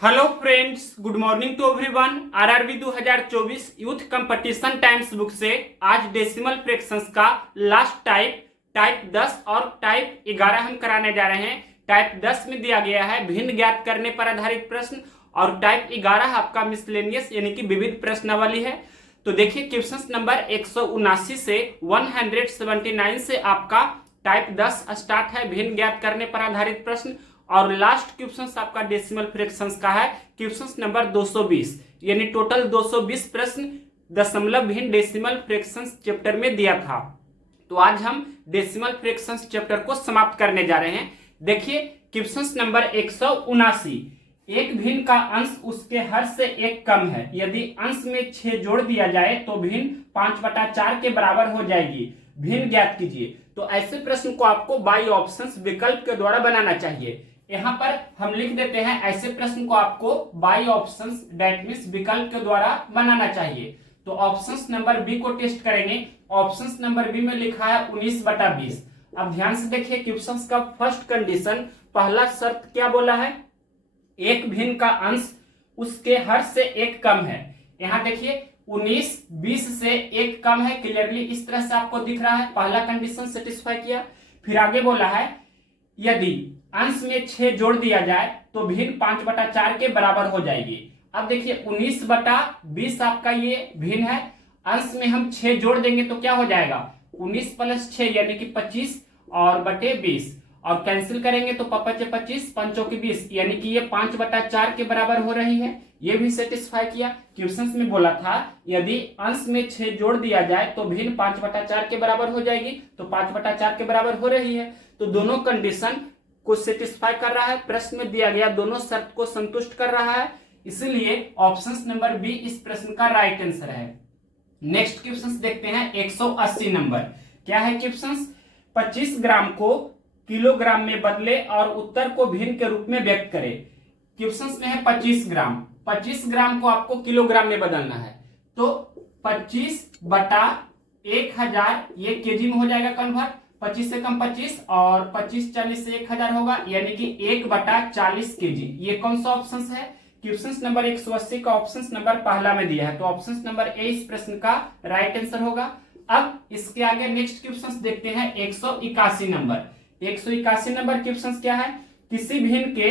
Hello friends, good morning to everyone. RRB 2024 youth competition times book से आज decimal fractions का last type 10 और type 11 हम कराने जा रहे हैं। टाइप 10 में दिया गया है भिन्न ज्ञात करने पर आधारित प्रश्न और टाइप 11 आपका मिसलेनियस यानी कि विविध प्रश्नावली है। तो देखिए क्वेश्चन नंबर 179 से 179 से आपका टाइप 10 स्टार्ट है, भिन्न ज्ञात करने पर आधारित प्रश्न। और लास्ट क्वेश्चन आपका डेसिमल फ्रैक्शंस का है, क्वेश्चन नंबर 220, यानी टोटल 220 प्रश्न दशमलव भिन्न डेसिमल फ्रैक्शंस चैप्टर में दिया था। तो आज हम डेसिमल फ्रैक्शंस चैप्टर को समाप्त करने जा रहे हैं। देखिए क्वेश्चन नंबर 179, एक भिन्न का अंश उसके हर से एक कम है, यदि अंश में 6 जोड़ दिया जाए तो भिन्न 5/4 के बराबर हो जाएगी, भिन्न ज्ञात कीजिए। तो ऐसे प्रश्न को आपको बाई ऑप्शंस विकल्प के द्वारा बनाना चाहिए। यहाँ पर हम लिख देते हैं ऐसे प्रश्न को आपको बाई ऑप्शंस दैट मींस विकल्प के द्वारा बनाना चाहिए। तो ऑप्शंस नंबर बी को टेस्ट करेंगे। ऑप्शंस नंबर बी में लिखा है 19/20। अब ध्यान से देखिए क्वेश्चंस का फर्स्ट कंडीशन, पहला शर्त क्या बोला है, एक भिन्न का अंश उसके हर से एक कम है। यहाँ देखिए 19 20 से एक कम है, क्लियरली इस तरह से आपको दिख रहा है, पहला कंडीशन सेटिस्फाई किया। फिर आगे बोला है यदि अंश में 6 जोड़ दिया जाए तो भिन्न 5/4 के बराबर हो जाएगी। अब देखिए 19/20 आपका ये भिन्न है, अंश में हम 6 जोड़ देंगे तो क्या हो जाएगा, 19 + 6 यानी कि 25 और बटे 20, और कैंसिल करेंगे तो 25 5 के 20 यानी कि ये 5/4 के बराबर हो रही है। ये भी सेटिस्फाई किया। क्वेश्चन में बोला था यदि अंश में 6 जोड़ दिया जाए तो भिन्न 5/4 के बराबर हो जाएगी, तो 5/4 के बराबर हो रही है। तो दोनों कंडीशन को सेटिस्फाई कर रहा है, प्रश्न में दिया गया दोनों शर्त को संतुष्ट कर रहा है, इसलिए ऑप्शन नंबर बी इस प्रश्न का राइट आंसर है। नेक्स्ट क्वेश्चन देखते हैं 180 नंबर। क्या है क्वेश्चन, 25 ग्राम को किलोग्राम में बदले और उत्तर को भिन्न के रूप में व्यक्त करे। क्वेश्चन में है 25 ग्राम को आपको किलोग्राम में बदलना है, तो 25/1000 ये केजी में हो जाएगा कन्वर्ट, 25 से कम 25 और 25 40 से 1000 होगा, यानी कि 1/40 केजी। ये कौन सा ऑप्शन है, क्वेश्चन नंबर 180 का ऑप्शन नंबर पहला में दिया है, तो ऑप्शन नंबर ए इस प्रश्न का राइट आंसर होगा। अब इसके आगे नेक्स्ट क्वेश्चन देखते हैं 181 नंबर। 181 नंबर क्वेश्चन क्या है, किसी भिन्न के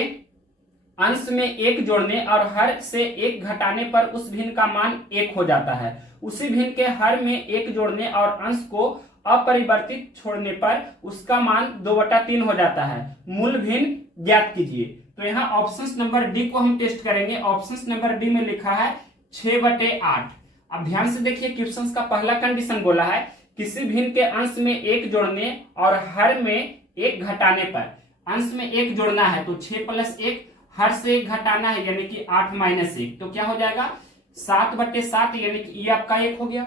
अंश में 1 जोड़ने और हर से 1 घटाने पर उस भिन्न का मान 1 हो जाता है, उसी भिन्न के हर में 1 जोड़ने और अंश को अपरिवर्तित छोड़ने पर उसका मान 2/3 हो जाता है, मूल भिन्न ज्ञात कीजिए। तो यहाँ ऑप्शन नंबर डी को हम टेस्ट करेंगे। ऑप्शन नंबर डी में लिखा है 6/8। अब ध्यान से देखिए क्वेश्चन का पहला कंडीशन बोला है किसी भिन्न के अंश में 1 जोड़ने और हर में 1 घटाने पर, अंश में 1 जोड़ना है तो 6 + 1, हर से 1 घटाना है यानी कि 8 - 1, तो क्या हो जाएगा 7/7, यानी कि ये आपका 1 हो गया,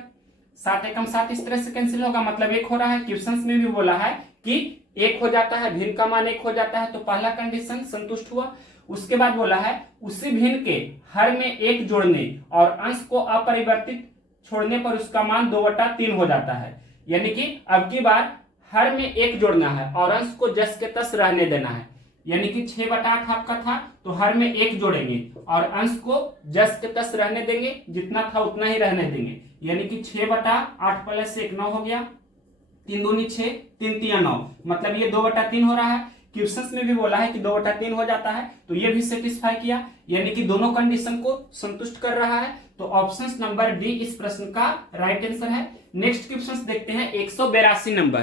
7 एकम 7 इस तरह से कैंसिल होगा, मतलब 1 हो रहा है। क्वेश्चन में भी बोला है कि 1 हो जाता है, भिन्न का मान 1 हो जाता है, तो पहला कंडीशन संतुष्ट हुआ। उसके बाद बोला है उसी भिन्न के हर में 1 जोड़ने और अंश को अपरिवर्तित छोड़ने पर उसका मान 2/3 हो जाता है, यानी कि अब की बार हर में 1 जोड़ना है और अंश को जस के तस रहने देना है, यानी कि 6/8 आपका था तो हर में 1 जोड़ेंगे और अंश को जस के तस रहने देंगे, जितना था उतना ही रहने देंगे, यानी कि 6/8 + 1 9 हो गया, 3 दूनी 6 3 3 9, मतलब ये 2/3 हो रहा है। क्वेश्चन में भी बोला है कि 2/3 हो जाता है, तो ये भी सेटिस्फाई किया, यानी कि दोनों कंडीशन को संतुष्ट कर रहा है। तो ऑप्शन नंबर डी इस प्रश्न का राइट आंसर है। नेक्स्ट क्वेश्चन देखते हैं 182 नंबर।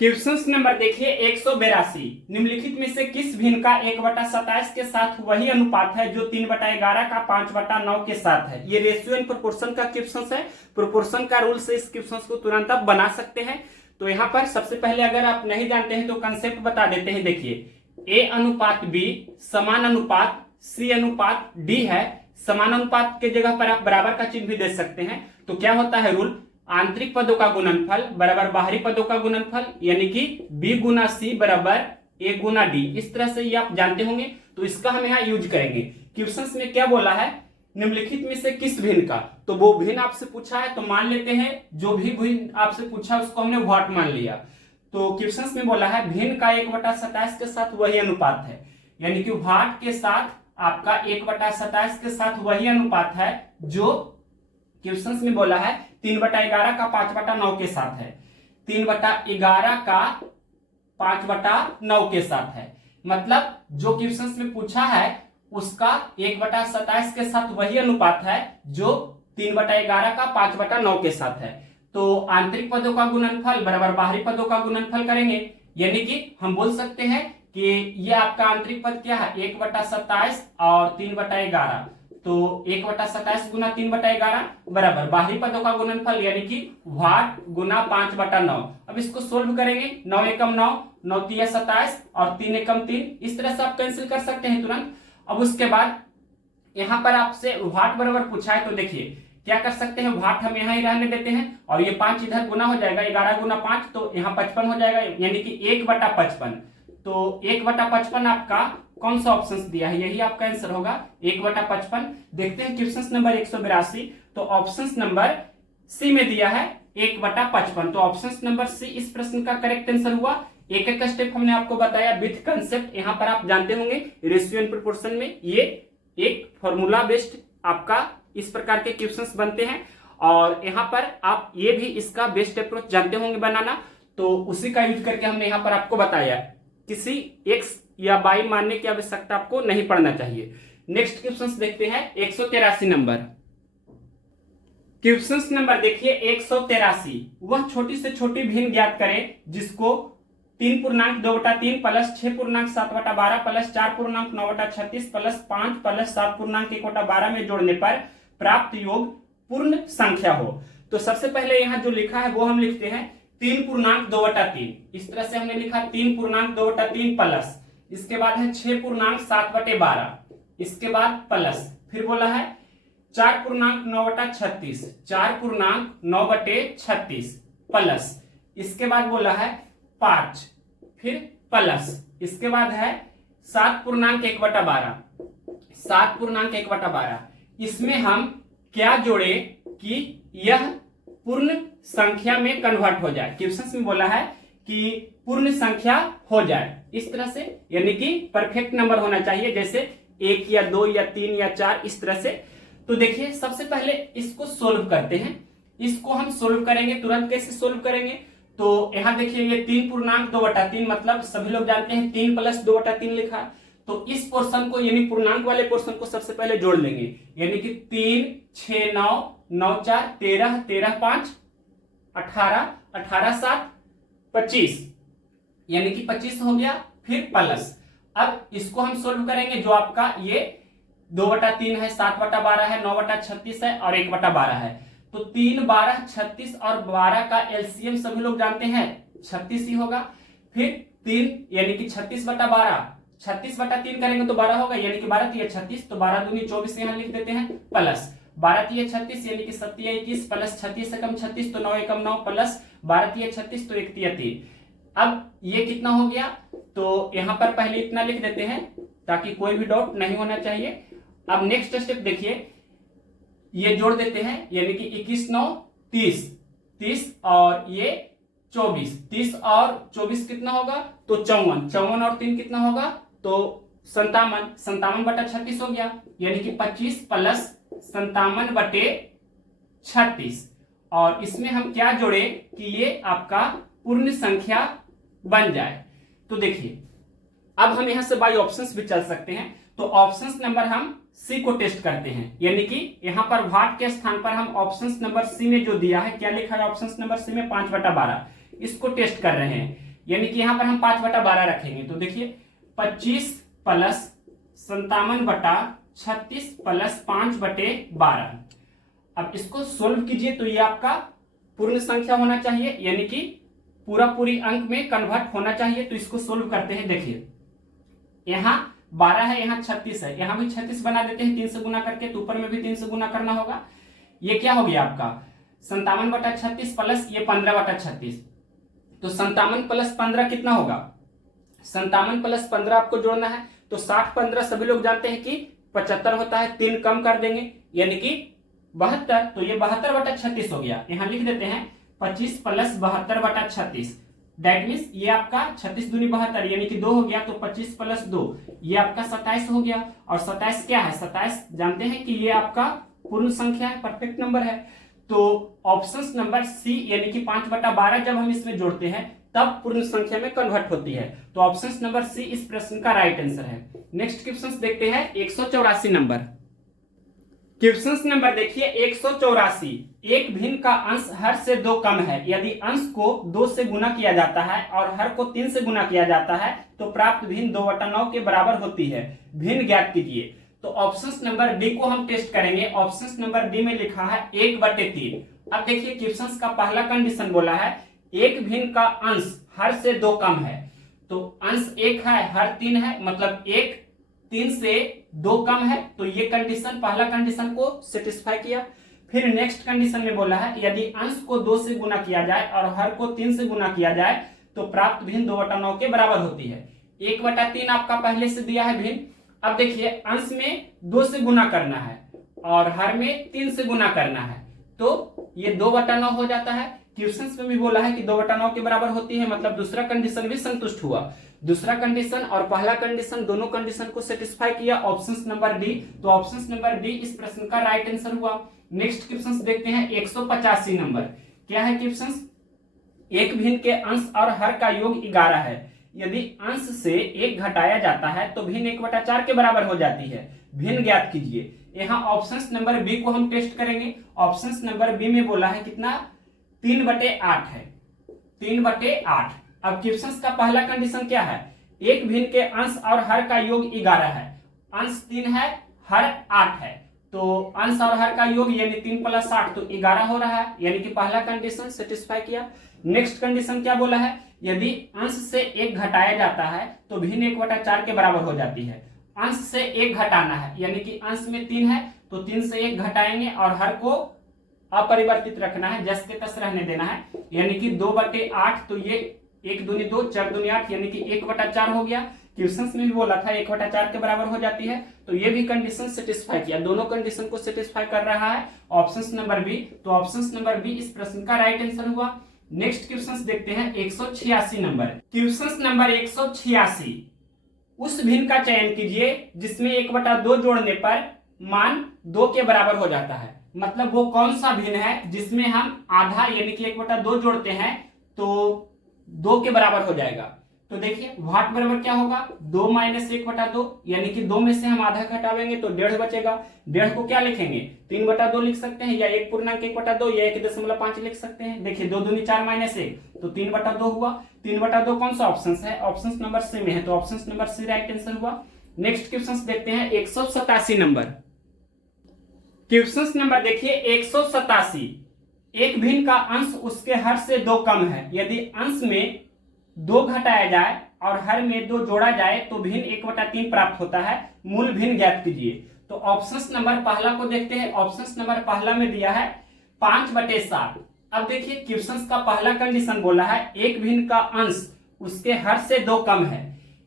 क्वेश्चन नंबर देखिए 182, निम्नलिखित में से किस भिन्न का 1/27 के साथ वही अनुपात है जो 3/11 का 5/9 के साथ है। ये रेशियो एंड प्रोपोर्शन का क्वेश्चन है, प्रोपोर्शन का रूल से इस क्वेश्चन को तुरंत आप बना सकते हैं। तो यहाँ पर सबसे पहले अगर आप नहीं जानते हैं तो कंसेप्ट बता देते हैं। देखिए A/B समान अनुपात C/D है, समान अनुपात के जगह पर आप बराबर का चिन्ह भी दे सकते हैं। तो क्या होता है रूल, आंतरिक पदों का गुणनफल बराबर बाहरी पदों का गुणनफल, यानी कि B × C बराबर A × D, इस तरह से ये आप जानते होंगे, तो इसका हम यहाँ यूज करेंगे। क्वेश्चन में क्या बोला है, निम्नलिखित में से किस भिन्न का, तो वो भिन्न आपसे पूछा है तो मान लेते हैं जो भी भिन्न आपसे पूछा उसको हमने व्हाट मान लिया। तो क्वेश्चन में बोला है भिन्न का 1/27 के साथ वही अनुपात है, यानी कि वाट के साथ आपका 1/27 के साथ वही अनुपात है जो क्वेश्चन में बोला है 3/11 का 5/9 के साथ है। 3/11 का 5/9 के साथ है, मतलब जो क्वेश्चन में पूछा है उसका 1/27 के साथ वही अनुपात है जो 3/11 का 5/9 के साथ है। तो आंतरिक पदों का गुणनफल बराबर बाहरी पदों का गुणनफल करेंगे, यानी कि हम बोल सकते हैं कि ये आपका आंतरिक पद क्या है 1/27 और 3/11, तो 1/27 गुना 3/11 बराबर बाहरी पदों का गुणनफल यानी कि वाट गुना 5/9। अब इसको सोल्व करेंगे, 9 एकम 9, 9 तिया 27 और 3 एकम 3, इस तरह से आप कैंसिल कर सकते हैं तुरंत। अब उसके बाद यहां पर आपसे वाट बराबर पूछा है, तो देखिए क्या कर सकते हैं, वाट हम यहां ही रहने देते हैं और ये 5 इधर गुना हो जाएगा, 11 गुना 5 तो यहाँ 55 हो जाएगा, यानी कि 1/55। तो 1/55 आपका कौन सा ऑप्शन दिया है, यही आपका आंसर होगा 1/55। देखते हैं क्वेश्चन नंबर 182, तो ऑप्शन नंबर सी में दिया है 1/55, तो ऑप्शन नंबर सी इस प्रश्न का करेक्ट आंसर हुआ। एक एक स्टेप हमने आपको बताया विथ कंसेप्ट, यहाँ पर आप जानते होंगे रेशियो एंड प्रोपोर्शन में ये एक फॉर्मूला बेस्ड आपका इस प्रकार के क्वेश्चंस बनते हैं, और यहाँ पर आप ये भी इसका बेस्ट अप्रोच जानते होंगे बनाना, तो उसी का यूज करके हमने यहाँ पर आपको बताया किसी एक्स या वाई मानने की आवश्यकता आपको नहीं पड़ना चाहिए। नेक्स्ट क्वेश्चंस देखते हैं 183 नंबर। क्वेश्चंस नंबर देखिए 183, वह छोटी से छोटी भिन्न ज्ञात करें जिसको 3.2/3 प्लस 6.7/12 प्लस 4.9/36 प्लस 5 प्लस 7.1/12 में जोड़ने पर प्राप्त योग पूर्ण संख्या हो। तो सबसे पहले यहाँ जो लिखा है वो हम लिखते हैं 3.2/3, इस तरह से हमने लिखा 3.2/3 प्लस, इसके बाद है 6.7/12, इसके बाद प्लस, फिर बोला है 4.9/36, 4.9/36 प्लस, इसके बाद बोला है 5, फिर प्लस, इसके बाद है 7.1/12, 7.1/12। इसमें हम क्या जोड़े कि यह पूर्ण संख्या में कन्वर्ट हो जाए, क्वेश्चन में बोला है कि पूर्ण संख्या हो जाए इस तरह से, यानी कि परफेक्ट नंबर होना चाहिए, जैसे 1 या 2 या 3 या 4 इस तरह से। तो देखिए सबसे पहले इसको सोल्व करते हैं, इसको हम सोल्व करेंगे तुरंत। कैसे सोल्व करेंगे, तो यहां देखिए ये 3.2/3 मतलब सभी लोग जानते हैं 3 + 2/3 लिखा, तो इस पोर्शन को यानी पूर्णांक वाले पोर्शन को सबसे पहले जोड़ लेंगे, यानी कि 3 6 9 9 4 13 13 5 18 18 7 25, यानी कि 25 हो गया, फिर प्लस। अब इसको हम सोल्व करेंगे, जो आपका ये 2/3 है, 7/12 है, 9/36 है और 1/12 है, तो 3 12 36 और 12 का एलसीएम सभी लोग जानते हैं 36 ही होगा। फिर 3 यानी कि 36/12, 36/3 करेंगे तो 12 होगा, यानी कि 12 3 36, तो 12 दूनी 24 यहाँ लिख देते हैं, प्लस 12 3 36 यानी कि 7 21 प्लस 36 एकम 36 तो 9 एकम 9 प्लस 12 3 36 तो 1 3 3। अब ये कितना हो गया, तो यहाँ पर पहले इतना लिख देते हैं ताकि कोई भी डाउट नहीं होना चाहिए। अब नेक्स्ट स्टेप देखिए, ये जोड़ देते हैं, यानी कि 21 9 30 30 और ये 24, 30 और 24 कितना होगा, तो 54, 54 और 3 कितना होगा, तो 57, 57/36 हो गया, यानी कि 25 प्लस 57/36। और इसमें हम क्या जोड़े कि ये आपका पूर्ण संख्या बन जाए। तो देखिए अब हम यहां से बाई ऑप्शंस भी चल सकते हैं, तो ऑप्शंस नंबर हम सी को टेस्ट करते हैं, यानी कि यहां पर वाट के स्थान पर हम ऑप्शंस नंबर सी में जो दिया है, क्या लिखा है ऑप्शंस नंबर सी में 5/12, इसको टेस्ट कर रहे हैं, यानी कि यहां पर हम 5/12 रखेंगे। तो देखिए 25 प्लस 57/36 प्लस 5/12। अब इसको सोल्व कीजिए, तो ये आपका पूर्ण संख्या होना चाहिए, यानी कि पूरी अंक में कन्वर्ट होना चाहिए। तो इसको सोल्व करते हैं, देखिए यहां 12 है, यहां 36 है, यहां भी 36 बना देते हैं 3 से गुना करके, तो ऊपर में भी 3 से गुना करना होगा। ये क्या हो गया आपका 57/36 प्लस ये 15/36, तो 57 + 15 कितना होगा, 57 + 15 आपको जोड़ना है, तो 60 15 सभी लोग जानते हैं कि 75 होता है, 3 कम कर देंगे यानी कि 72, तो ये 72/36 हो गया। यहां लिख देते हैं 25 + 72/36, दैट मीन्स ये आपका 36 दूनी 72 यानी कि 2 हो गया, तो 25 प्लस 2 ये आपका 27 हो गया। और 27 क्या है, 27 जानते हैं कि ये आपका पूर्ण संख्या है, परफेक्ट नंबर है। तो ऑप्शन नंबर सी यानी कि 5/12 जब हम इसमें जोड़ते हैं तब पूर्ण संख्या में कन्वर्ट होती है। तो ऑप्शन नंबर सी इस प्रश्न का राइट आंसर है। नेक्स्ट क्वेश्चन देखते हैं 184 नंबर। क्वेश्चन नंबर देखिए 184। एक भिन्न का अंश हर से 2 कम है। यदि अंश को 2 से गुना किया जाता है और हर को 3 से गुना किया जाता है तो प्राप्त भिन्न 2/9 के बराबर होती है। भिन्न ज्ञात कीजिए। तो ऑप्शन नंबर डी को हम टेस्ट करेंगे। ऑप्शन नंबर डी में लिखा है 1/3। अब देखिए क्वेश्चन का पहला कंडीशन बोला है एक भिन्न का अंश हर से 2 कम है। तो अंश 1 है, हर 3 है, मतलब 1 3 से 2 कम है। तो ये कंडीशन पहला कंडीशन को सेटिस्फाई किया। फिर नेक्स्ट कंडीशन में बोला है यदि अंश को 2 से गुना किया जाए और हर को 3 से गुना किया जाए तो प्राप्त भिन्न 2/9 के बराबर होती है। 1/3 आपका पहले से दिया है भिन्न। अब देखिए अंश में 2 से गुना करना है और हर में 3 से गुना करना है, तो ये 2/9 हो जाता है। क्वेश्चंस में भी बोला है कि 2/9 के बराबर होती है, मतलब दूसरा कंडीशन भी संतुष्ट हुआ। दूसरा कंडीशन और पहला कंडीशन दोनों कंडीशन को सेटिस्फाई किया, ऑप्शन नंबर डी। तो ऑप्शन नंबर डी इस प्रश्न का राइट आंसर हुआ। नेक्स्ट क्वेश्चन देखते हैं 185 नंबर। क्या है क्वेश्चन, एक भिन्न के अंश और हर का योग 11 है। यदि अंश से 1 घटाया जाता है तो भिन्न 1/4 के बराबर हो जाती है। भिन्न ज्ञात कीजिए। यहाँ ऑप्शन नंबर बी को हम टेस्ट करेंगे। ऑप्शन नंबर बी में बोला है कितना, 3/8 है, 3/8। अब क्वेश्चन का पहला कंडीशन क्या है, एक भिन्न के अंश और हर का योग 11 है। अंश 3 है, हर 8 है, तो अंश और हर का योग यानी 3 + 8 तो 11 हो रहा है, यानी कि पहला कंडीशन सेटिस्फाई किया। नेक्स्ट कंडीशन क्या बोला है, यदि अंश से 1 घटाया जाता है तो भिन्न 1/4 के बराबर हो जाती है। अंश से 1 घटाना है, यानी कि अंश में 3 है तो 3 से 1 घटाएंगे और हर को अपरिवर्तित रखना है, जस के तस रहने देना है, यानी कि 2/8। तो ये 1 दूनी 2, 4 दूनी 8, यानी कि 1/4 हो गया। क्वेश्चंस में भी बोला था 1/4 के बराबर हो जाती है, तो ये भी कंडीशन सेटिस्फाई किया। दोनों कंडीशन को सेटिस्फाई कर रहा है ऑप्शन नंबर बी। तो ऑप्शन नंबर बी इस प्रश्न का राइट आंसर हुआ। नेक्स्ट क्वेश्चन देखते हैं 186 नंबर। Question number 186। उस भिन्न का चयन कीजिए जिसमें 1/2 जोड़ने पर मान 2 के बराबर हो जाता है। मतलब वो कौन सा भिन्न है जिसमें हम आधा यानी कि 1/2 जोड़ते हैं तो 2 के बराबर हो जाएगा। तो देखिए वाट बराबर क्या होगा, 2 - 1/2, यानी कि 2 में से हम आधा घटावेंगे तो 1.5 बचेगा। 1.5 को क्या लिखेंगे, 3/2 लिख सकते हैं, या 1.1/2 या 1.5 लिख सकते हैं। देखिए 2 दूनी 4 - 1 तो 3/2 हुआ। 3/2 कौन सा ऑप्शन है, ऑप्शन नंबर सी में है, तो option number C right answer हुआ। नेक्स्ट क्वेश्चन देखते हैं 187 नंबर। क्वेश्चन नंबर देखिए 187। एक भिन्न का अंश उसके हर से 2 कम है। यदि अंश में 2 घटाया जाए और हर में 2 जोड़ा जाए तो भिन्न 1/3 प्राप्त होता है। मूल भिन्न ज्ञात कीजिए। तो ऑप्शन नंबर पहला को देखते हैं। ऑप्शन नंबर पहला में दिया है 5/7। अब देखिए क्वेश्चन का पहला कंडीशन बोला है एक भिन्न का अंश उसके हर से 2 कम है,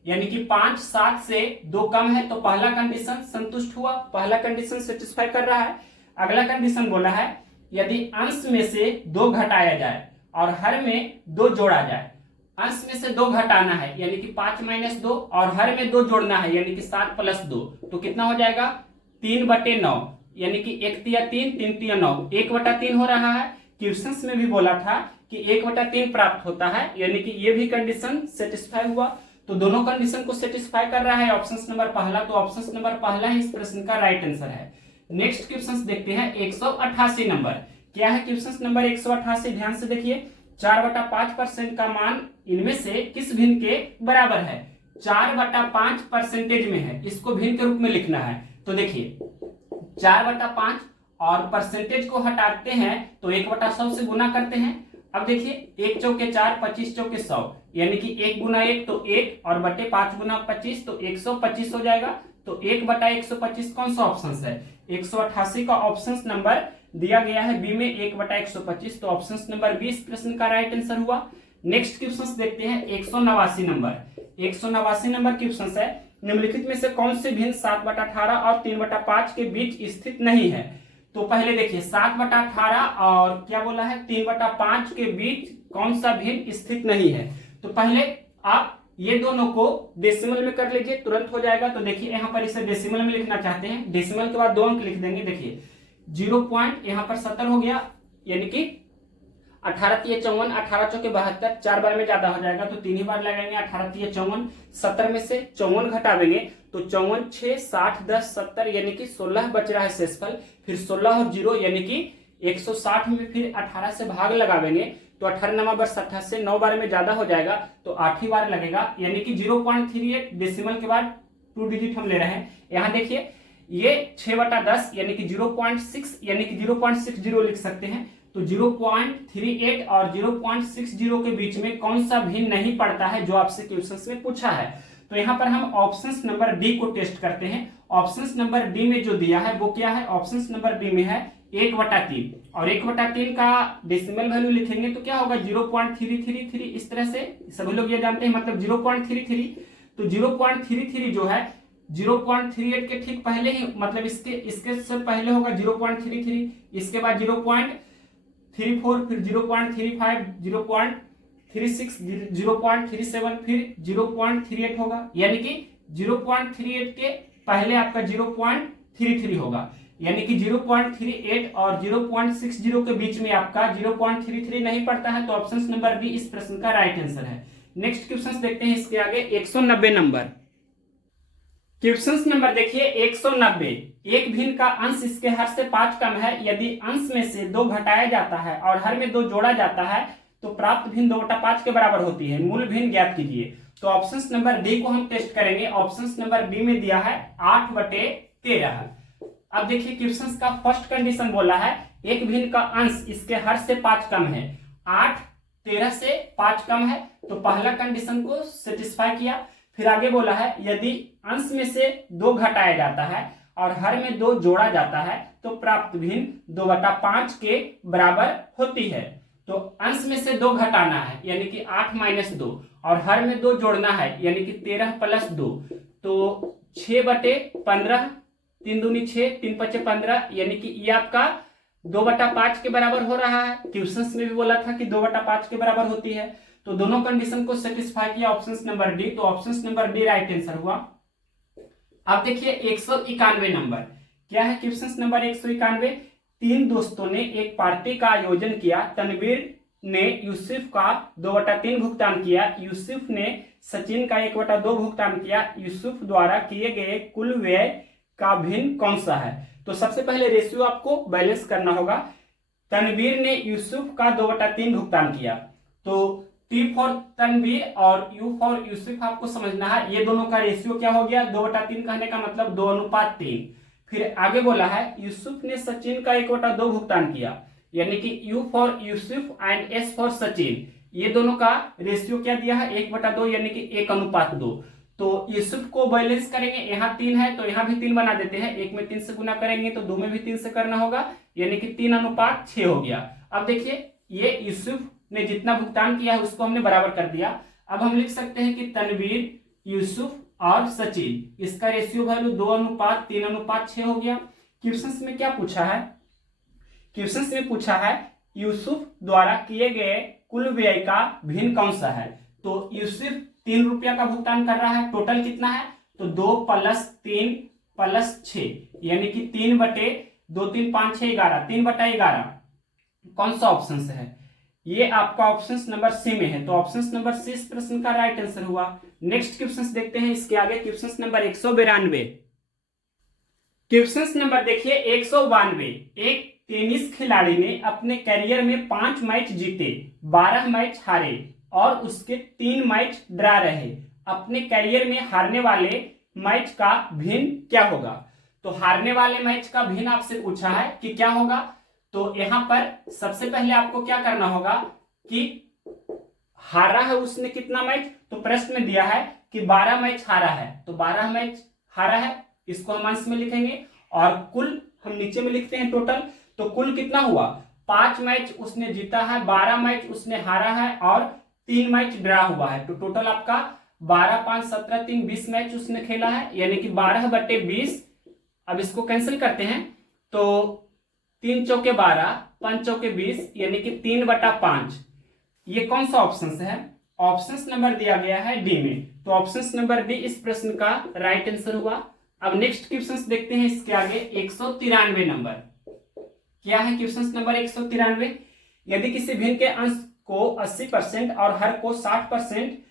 यानी कि 5 7 से 2 कम है, तो पहला कंडीशन संतुष्ट हुआ, पहला कंडीशन सेटिस्फाई कर रहा है। अगला कंडीशन बोला है यदि अंश में से 2 घटाया जाए और हर में 2 जोड़ा जाए। अंश में से 2 घटाना है यानी कि 5 - 2 और हर में 2 जोड़ना है यानी कि 7 + 2 तो कितना हो जाएगा, 3/9, यानी कि 1 तिया 3, 3 तिया 9, 1/3 हो रहा है। क्वेश्चंस में भी बोला था कि 1/3 प्राप्त होता है, यानी कि ये भी कंडीशन सेटिस्फाई हुआ। तो दोनों कंडीशन को सेटिस्फाई कर रहा है ऑप्शन नंबर पहला, तो ऑप्शन नंबर पहला ही इस प्रश्न का राइट आंसर है। नेक्स्ट क्वेश्चन देखते हैं 188 नंबर। क्या है क्वेश्चन नंबर 188, ध्यान से देखिए। 4/5% का मान इनमें से किस भिन्न के बराबर है। 4/5% में है, इसको भिन्न के रूप में लिखना है। तो देखिए 4/5 और परसेंटेज को हटाते हैं तो 1/100 से गुना करते हैं। अब देखिए 1 चौके 4, 25 चौके 100, यानी कि 1 × 1 तो 1 और बटे 5 × 25 तो 125 हो जाएगा। तो 1/125 कौन सा ऑप्शन है, 188 का ऑप्शन नंबर दिया गया है बी में 1/125, तो ऑप्शन नंबर बी इस प्रश्न का राइट आंसर हुआ। नेक्स्ट क्वेश्चन देखते हैं 189 नंबर। 189 नंबर क्वेश्चन है निम्नलिखित में से कौन से भिन्न 7/18 और 3/5 के बीच स्थित नहीं है। तो पहले देखिए 7/18 और क्या बोला है 3/5 के बीच कौन सा भिन्न स्थित नहीं है। तो पहले आप ये दोनों को डेसिमल में कर लीजिए, तुरंत हो जाएगा। तो देखिए यहाँ पर इसे डेसिमल में लिखना चाहते हैं, डेसिमल के बाद 2 अंक लिख देंगे। देखिए 0 पॉइंट यहाँ पर 70 हो गया, यानी कि 18 तिया 54, 18 चौके 72, 4 बार में ज्यादा हो जाएगा तो 3 ही बार लगाएंगे। 18 तिया 54, 70 में से 54 घटा देंगे तो 54 6 60 10 70, यानी कि 16 बच रहा है शेषफल। फिर 16 और 0 यानी कि 160 में फिर 18 से भाग लगावेंगे तो 18 9 बार 60 से 9 बार में ज्यादा हो जाएगा तो 8 ही बार लगेगा, यानी कि 0.38 डेसिमल के बाद 2 डिजिट हम ले रहे हैं। यहाँ देखिए ये 6/10 यानी कि 0.6 यानी कि 0.60 लिख सकते हैं। तो 0.38 और 0.60 के बीच में कौन सा भिन्न नहीं पड़ता है, जो आपसे क्वेश्चन में पूछा है। तो यहाँ पर हम ऑप्शन नंबर डी को टेस्ट करते हैं। ऑप्शन नंबर डी में जो दिया है वो क्या है, ऑप्शन नंबर डी में है 1/3 और 1/3 का डेसिमल वैल्यू लिखेंगे तो क्या होगा 0.333। इस तरह से सभी लोग ये जानते हैं, मतलब 0.33। तो 0.33 जो है 0.38 के ठीक पहले ही, मतलब इसके से पहले होगा 0.33, इसके बाद 0.34, फिर 0.35, 0.36, 0.37, फिर 0.38 होगा, यानी कि 0.38 के पहले आपका 0.33 होगा, यानी कि 0.38 और 0.60 के बीच में आपका 0.33 नहीं पड़ता है। तो ऑप्शन नंबर बी इस प्रश्न का राइट आंसर है। नेक्स्ट क्वेश्चन देखते हैं इसके आगे 190 नंबर। क्वेश्चन नंबर देखिए 190। एक भिन्न का अंश इसके हर से 5 कम है, यदि अंश में से 2 घटाया जाता है और हर में 2 जोड़ा जाता है तो प्राप्त भिन्न 2/5 के बराबर होती है। मूल भिन्न ज्ञात कीजिए। तो ऑप्शन नंबर डी को हम टेस्ट करेंगे। ऑप्शन नंबर डी में दिया है 8/13। अब देखिए क्वेश्चन का फर्स्ट कंडीशन बोला है एक भिन्न का अंश इसके हर से 5 कम है, 8 13 से 5 कम है, तो पहला कंडीशन को सेटिस्फाई किया। फिर आगे बोला है यदि अंश में से 2 घटाया जाता है और हर में 2 जोड़ा जाता है तो प्राप्त भिन्न 2/5 के बराबर होती है। तो अंश में से 2 घटाना है यानी कि 8 - 2 और हर में 2 जोड़ना है यानी कि 13 + 2, तो 6/15, 3 दूनी 6, 3 × 5 = 15, यानी कि ये आपका 2/5 के बराबर हो रहा है। क्वेश्चन में भी बोला था कि 2/5 के बराबर होती है। तो दोनों कंडीशन को सेटिस्फाई किया ऑप्शन नंबर डी, तो option number D right answer हुआ। अब देखिए 191 नंबर क्या है। Question number 191। 3 दोस्तों ने एक पार्टी का आयोजन किया। तनवीर ने यूसुफ का 2/3 भुगतान किया, यूसुफ ने सचिन का 1/2 भुगतान किया। यूसुफ द्वारा किए गए कुल व्यय का भिन्न कौन सा है। तो सबसे पहले रेशियो आपको बैलेंस करना होगा। तनवीर ने यूसुफ का 2/3 भुगतान किया, तो T फॉर तनवीर और U फॉर यूसुफ आपको समझना है। ये दोनों का रेशियो क्या हो गया 2/3, कहने का मतलब 2:3। फिर आगे बोला है यूसुफ ने सचिन का 1/2 भुगतान किया, यानी कि U for Yusuf and S for Sachin, ये दोनों का रेशियो क्या दिया है 1/2, यानी कि 1:2। तो यूसुफ को बैलेंस करेंगे, यहाँ 3 है तो यहाँ भी 3 बना देते हैं। 1 में 3 से गुना करेंगे तो 2 में भी 3 से करना होगा, यानी कि 3:6 हो गया। अब देखिए ये यूसुफ ने जितना भुगतान किया है उसको हमने बराबर कर दिया। अब हम लिख सकते हैं कि तनवीर, यूसुफ और सचिन, इसका रेशियो वैल्यू 2:3:6 हो गया। क्वेश्चन में क्या पूछा है, क्वेश्चन में पूछा है यूसुफ द्वारा किए गए कुल व्यय का भिन्न कौन सा है। तो यूसुफ 3 रुपया का भुगतान कर रहा है, टोटल कितना है तो 2 + 3 + 6, यानी कि 3/2 3 5 6 11, 3/11 कौन सा ऑप्शन है। ये आपका ऑप्शन नंबर सी में है, तो ऑप्शन नंबर सी इस प्रश्न का राइट आंसर हुआ। नेक्स्ट क्वेश्चन देखते हैं इसके आगे। Question number 192। क्वेश्चन नंबर देखिए 192। एक टेनिस खिलाड़ी ने अपने करियर में 5 मैच जीते, 12 मैच हारे और उसके 3 मैच ड्रा रहे। अपने करियर में हारने वाले मैच का भिन्न क्या होगा। तो हारने वाले मैच का भिन्न आपसे पूछा है कि क्या होगा। तो यहां पर सबसे पहले आपको क्या करना होगा कि हारा है उसने कितना मैच, तो प्रश्न में दिया है कि 12 मैच हारा है, तो 12 मैच हारा है इसको हम अंश में लिखेंगे और कुल हम नीचे में लिखते हैं टोटल। तो कुल कितना हुआ 5 मैच उसने जीता है, 12 मैच उसने हारा है और 3 मैच ड्रा हुआ है। तो टोटल आपका 12 5 17 3 20 मैच उसने खेला है, यानी कि 12/20। अब इसको कैंसिल करते हैं तो 3 चौके 12, 5 चौके 20, यानी कि 3/5। ये कौन सा ऑप्शन है ऑप्शन नंबर दिया गया है डी में, तो ऑप्शन नंबर डी इस प्रश्न का राइट आंसर हुआ। अब नेक्स्ट क्वेश्चन देखते हैं इसके आगे 193 नंबर। क्या है क्वेश्चन नंबर 193? यदि किसी भिन्न के अंश को 80% और हर को 60%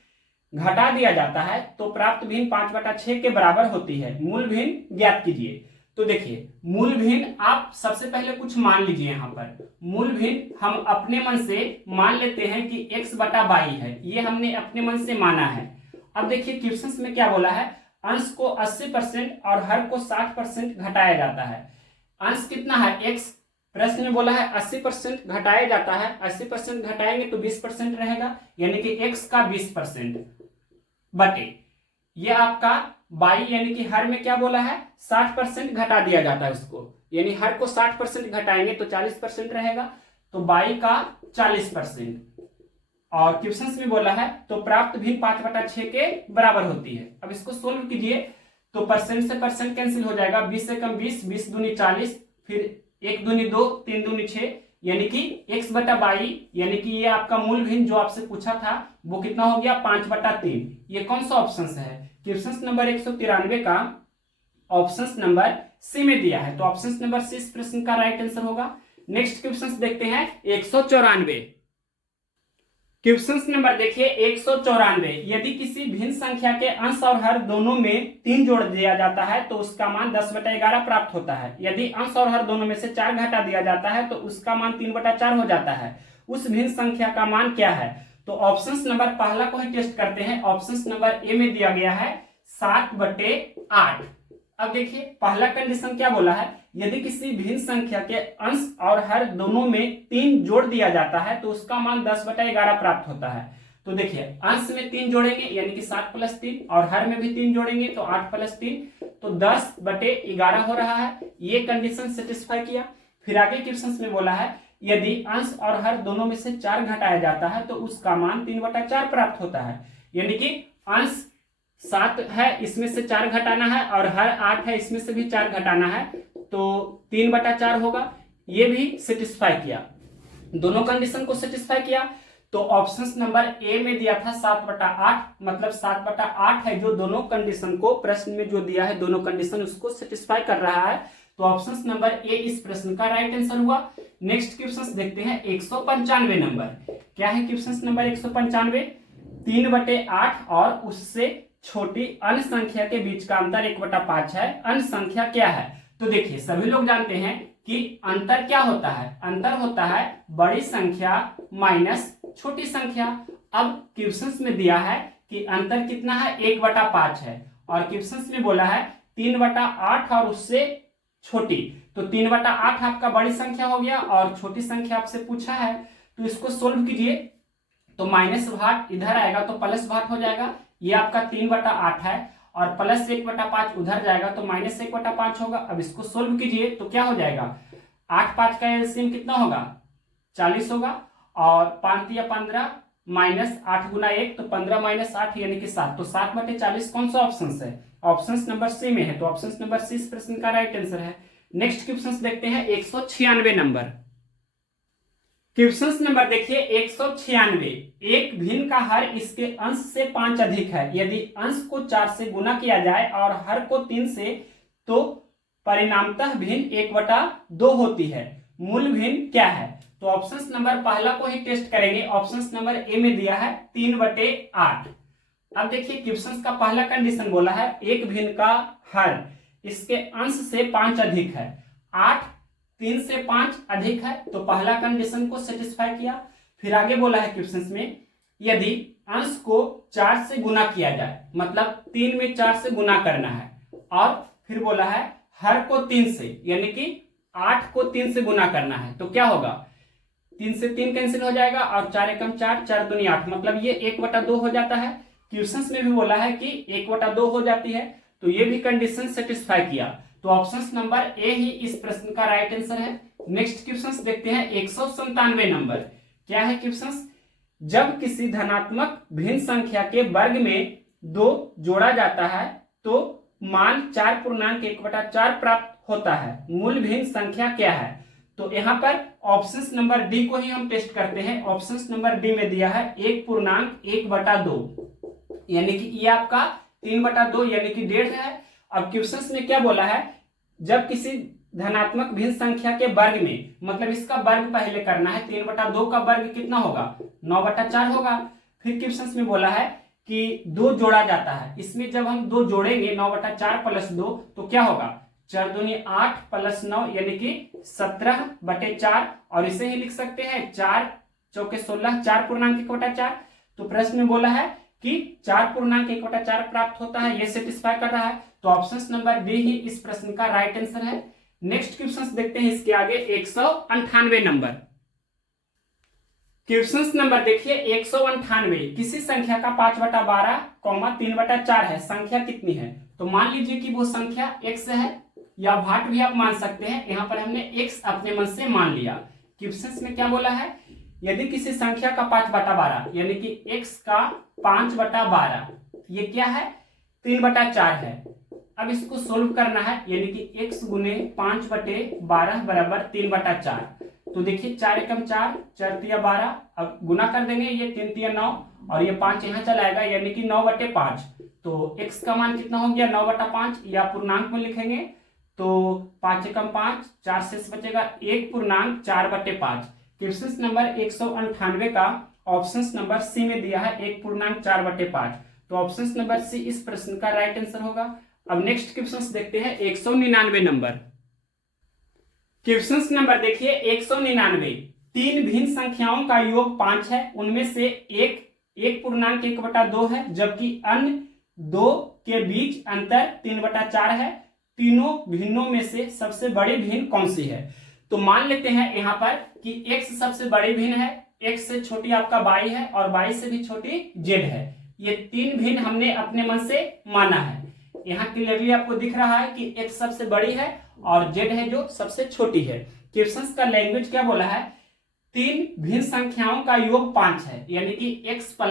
घटा दिया जाता है तो प्राप्त भिन्न 5/6 के बराबर होती है। मूल भिन्न ज्ञात कीजिए। तो देखिए मूल भिन्न आप सबसे पहले कुछ मान लीजिए। यहाँ पर मूल भिन्न हम अपने मन से मान लेते हैं कि x/22 है, ये हमने अपने मन से माना है। अब देखिए क्वेश्चन में क्या बोला है, अंश को 80% और हर को 60% घटाया जाता है। अंश कितना है x, प्रश्न में बोला है 80% घटाया जाता है, 80% घटाएंगे तो 20% रहेगा, यानी कि x का 20% बटे ये आपका 22, यानी कि हर में क्या बोला है 60% घटा दिया जाता है उसको, यानी हर को 60% घटाएंगे तो 40% रहेगा, तो 22 का 40%। और क्वेश्चन में बोला है तो प्राप्त भी 5/6 के बराबर होती है। अब इसको सोल्व कीजिए तो परसेंट से परसेंट कैंसिल हो जाएगा, 20 से कम 20, 20 दूनी 40, फिर 1 दूनी 2, 3 दूनी 6, यानी कि x/22, यानी कि ये आपका मूल भिन्न जो आपसे पूछा था वो कितना हो गया 5/3। ये कौन सा ऑप्शन है, क्वेश्चन नंबर 193 का ऑप्शन नंबर सी में दिया है, तो ऑप्शन नंबर सी इस प्रश्न का राइट आंसर होगा। नेक्स्ट क्वेश्चन देखते हैं 194। क्वेश्चन नंबर देखिए 194। यदि किसी भिन्न संख्या के अंश और हर दोनों में 3 जोड़ दिया जाता है तो उसका मान 10/11 प्राप्त होता है। यदि अंश और हर दोनों में से 4 घटा दिया जाता है तो उसका मान 3/4 हो जाता है। उस भिन्न संख्या का मान क्या है? तो ऑप्शन नंबर पहला को ही टेस्ट करते हैं। ऑप्शन नंबर ए में दिया गया है 7/8। अब देखिए पहला कंडीशन क्या बोला है, यदि किसी भिन्न संख्या के अंश और हर दोनों में 3 जोड़ दिया जाता है तो उसका मान 10/11 प्राप्त होता है। तो देखिए अंश में 3 जोड़ेंगे यानी कि 7 + 3, और हर में भी 3 जोड़ेंगे तो 8 + 3, तो 10/11 हो रहा है। ये कंडीशन सेटिस्फाई किया। फिर आगे क्वेश्चन में बोला है यदि अंश और हर दोनों में से 4 घटाया जाता है तो उसका मान 3/4 प्राप्त होता है, यानी कि अंश 7 है इसमें से 4 घटाना है और हर 8 है इसमें से भी 4 घटाना है, तो 3/4 होगा। ये भी सेटिस्फाई किया, दोनों कंडीशन को सेटिस्फाई किया। तो ऑप्शन नंबर ए में दिया था 7/8, मतलब 7/8 है जो दोनों कंडीशन को प्रश्न में जो दिया है दोनों कंडीशन उसको सेटिस्फाई कर रहा है। तो ऑप्शन नंबर ए इस प्रश्न का राइट आंसर हुआ। नेक्स्ट क्वेश्चन देखते हैं 195 नंबर। क्या है क्वेश्चन नंबर 195? 3/8 और उससे छोटी अन्य संख्या के बीच का अंतर 1/5 है। अन्य संख्या क्या है? तो देखिए सभी लोग जानते हैं कि अंतर क्या होता है, अंतर होता है बड़ी संख्या माइनस छोटी संख्या। अब क्वेश्चंस में दिया है कि अंतर कितना है 1/5 है, और क्वेश्चंस में बोला है 3/8 और उससे छोटी, तो 3/8 आपका बड़ी संख्या हो गया और छोटी संख्या आपसे पूछा है, तो इसको सोल्व कीजिए तो माइनस भाग इधर आएगा तो प्लस भाग हो जाएगा। ये आपका 3/8 है और प्लस 1/5 उधर जाएगा तो माइनस 1/5 होगा। अब इसको सोल्व कीजिए तो क्या हो जाएगा, 8 5 का एलसीएम कितना होगा 40 होगा, और 5 या 15 माइनस 8 गुना 1 तो 15 - 8 यानी कि 7, तो 7/40 कौन सा ऑप्शन है? ऑप्शन नंबर सी में है, तो ऑप्शन नंबर सी इस प्रश्न का राइट आंसर है। नेक्स्ट क्वेश्चन देखते हैं 196 नंबर। क्वेश्चन नंबर देखिए 196। एक भिन्न का हर इसके अंश से 5 अधिक है। यदि अंश को 4 से गुना किया जाए और हर को 3 से, तो परिणामतः भिन्न 1/2 होती है। मूल भिन्न क्या है? तो ऑप्शन नंबर पहला को ही टेस्ट करेंगे। ऑप्शन नंबर ए में दिया है 3/8। अब देखिए क्वेश्चन का पहला कंडीशन बोला है एक भिन्न का हर इसके अंश से 5 अधिक है। 8 3 से 5 अधिक है, तो पहला कंडीशन को सेटिस्फाई किया। फिर आगे बोला है क्वेश्चन में यदि अंश को 4 से गुना किया जाए, मतलब 3 में 4 से गुना करना है, और फिर बोला है हर को 3 से, यानी कि 8 को 3 से गुना करना है, तो क्या होगा 3 से 3 कैंसिल हो जाएगा और 4 एकम 4, 4 दूनी 8, मतलब ये 1/2 हो जाता है। क्वेश्चंस में भी बोला है कि 1/2 हो जाती है, तो ये भी कंडीशन सेटिस्फाई किया। तो ऑप्शन नंबर ए ही इस प्रश्न का राइट आंसर है। नेक्स्ट क्वेश्चन देखते हैं 197 नंबर। क्या है क्वेश्चन? जब किसी धनात्मक भिन्न संख्या के वर्ग में 2 जोड़ा जाता है तो मान 4.1/4 प्राप्त होता है। मूल भिन्न संख्या क्या है? तो यहाँ पर ऑप्शन नंबर डी को ही हम टेस्ट करते हैं। ऑप्शन नंबर डी में दिया है 1.1/2, यानी कि ये आपका 3/2 यानी कि 1.5 है। अब क्वेश्चन में क्या बोला है, जब किसी धनात्मक भिन्न संख्या के वर्ग में, मतलब इसका वर्ग पहले करना है, 3/2 का वर्ग कितना होगा, 9/4 होगा। फिर क्वेश्चन में बोला है कि 2 जोड़ा जाता है, इसमें जब हम 2 जोड़ेंगे 9/4 + 2 तो क्या होगा, 4 दूनी 8 + 9 यानी कि 17/4, और इसे ही लिख सकते हैं 4 चौके 16, 4.1/4। तो प्रश्न में बोला है कि 4.1/4 प्राप्त होता है, ये सेटिस्फाई कर रहा है। तो ऑप्शन नंबर डी ही इस प्रश्न का राइट आंसर है। नेक्स्ट क्वेश्चन देखते हैं इसके आगे 198 नंबर। क्वेश्चन नंबर देखिए 198, किसी संख्या का 5/12, 3/4 है, संख्या कितनी है। तो मान लीजिए कि वो संख्या x है, या भाट भी आप मान सकते हैं, यहां पर हमने x अपने मन से मान लिया। क्वेश्चन में क्या बोला है, यदि किसी संख्या का 5/12 यानी कि x का 5/12, ये क्या है, 3/4 है। अब इसको सोल्व करना है, यानी कि x गुने 5/12 बराबर 3/4। तो देखिए 4 एकम 4, 4 तिया 12, अब गुना कर देंगे, ये 3 तिया 9 और ये 5 यहाँ चला आएगा, यानी कि 9/5। तो x का मान कितना हो गया, 9/5, या पूर्णांक में लिखेंगे तो 5 एकम 5, 4 शेष बचेगा, 1.4/5। क्वेश्चन नंबर 198 का ऑप्शन नंबर सी में दिया है 1.4/5। तो ऑप्शन नंबर सी इस प्रश्न का राइट आंसर होगा। अब नेक्स्ट क्वेश्चन देखते हैं 199 नंबर। क्वेश्चन नंबर देखिए 199, 3 भिन्न संख्याओं का योग 5 है, उनमें से एक 1.1/2 है, जबकि अन्य 2 के बीच अंतर 3/4 है। तीनों भिन्नों में से सबसे बड़ी भिन्न कौन सी है। तो मान लेते हैं यहाँ पर कि x सबसे बड़ी भिन्न है, x से छोटी आपका y है और y से भी छोटी z है। ये 3 भिन्न हमने अपने मन से माना है। यहाँ क्लियरली आपको दिख रहा है कि x सबसे बड़ी है और z है जो सबसे छोटी है। क्वेश्चन का लैंग्वेज क्या बोला है, 3 भिन्न संख्याओं का योग 5 है, यानी कि x +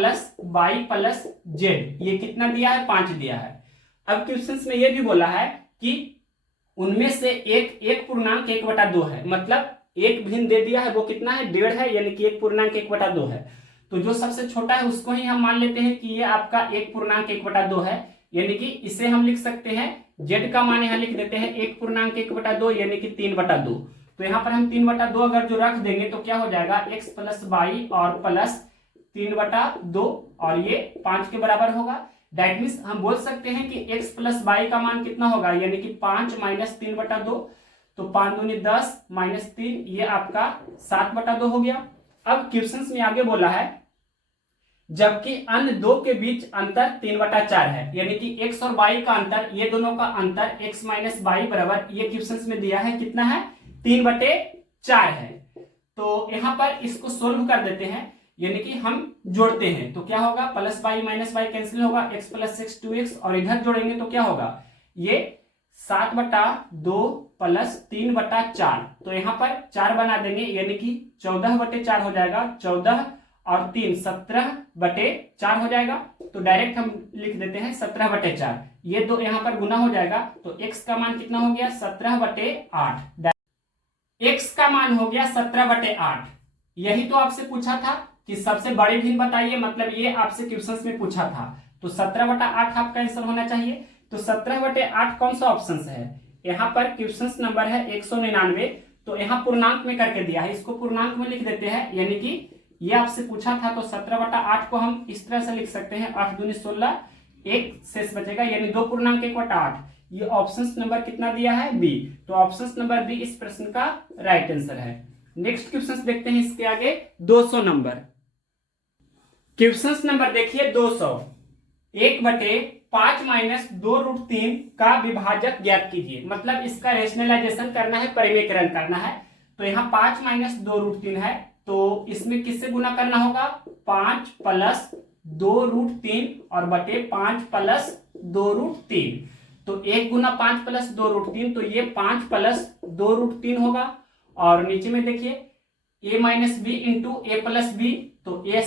y + z, ये कितना दिया है, 5 दिया है। अब क्वेश्चन में ये भी बोला है कि उनमें से एक 1.1/2 है, मतलब एक भिन्न दे दिया है, वो कितना है, 1.5 है, यानी कि 1.1/2 है। तो जो सबसे छोटा है उसको ही हम मान लेते हैं कि ये आपका 1.1/2 है, यानी कि इसे हम लिख सकते हैं, z का मान यहाँ लिख देते हैं 1.1/2 यानी कि 3/2। तो यहाँ पर हम 3/2 अगर जो रख देंगे तो क्या हो जाएगा, x + y और प्लस 3/2, और ये 5 के बराबर होगा। दैट मीन्स हम बोल सकते हैं कि x + y का मान कितना होगा, यानी कि 5 - 3/2। तो 5 दूनी 10 - 3, ये आपका 7/2 हो गया। अब क्वेश्चन में आगे बोला है, जबकि अन्य 2 के बीच अंतर 3/4 है, यानी कि x और y का अंतर, ये दोनों का अंतर x - y बराबर, ये क्वेश्चन में दिया है कितना है, 3/4 है। तो यहाँ पर इसको सोल्व कर देते हैं, यानी कि हम जोड़ते हैं तो क्या होगा, +y - y कैंसिल होगा, x + 6 2x, और इधर जोड़ेंगे तो क्या होगा, ये 7/2 + 3/4। तो यहाँ पर 4 बना देंगे, यानी कि 14/4 हो जाएगा, 14 और 3 17/4 हो जाएगा। तो डायरेक्ट हम लिख देते हैं 17/4, ये दो यहाँ पर गुना हो जाएगा। तो x का मान कितना हो गया, 17/8, x का मान हो गया 17/8। यही तो आपसे पूछा था कि सबसे बड़ी भिन्न बताइए, मतलब ये आपसे क्वेश्चन में पूछा था। तो 17/8 आपका आंसर होना चाहिए। तो 17/8 कौन सा ऑप्शन है, यहाँ पर क्वेश्चन नंबर है 199, तो यहाँ पूर्णांक में करके दिया है, इसको पूर्णांक में लिख देते हैं, यानी कि ये आपसे पूछा था। तो 17/8 को हम इस तरह से लिख सकते हैं, 8 दूनी 16, 1 शेष बचेगा, यानी 2.1/8। ये ऑप्शन नंबर कितना दिया है, बी। तो ऑप्शन नंबर बी इस प्रश्न का राइट आंसर है। नेक्स्ट क्वेश्चन देखते हैं इसके आगे 200 नंबर। क्वेश्चन नंबर देखिए 200, 1/5 - 2√3 का विभाजक ज्ञात कीजिए, मतलब इसका रेशनलाइजेशन करना है, परिमेयकरण करना है। तो यहाँ 5 - 2√3 है, तो इसमें किससे गुना करना होगा, 5 + 2√3 और बटे 5 + 2√3। तो 1 गुना 5 + 2√3, तो ये 5 + 2√3 होगा। और नीचे में देखिए a - b × a + b, तो a²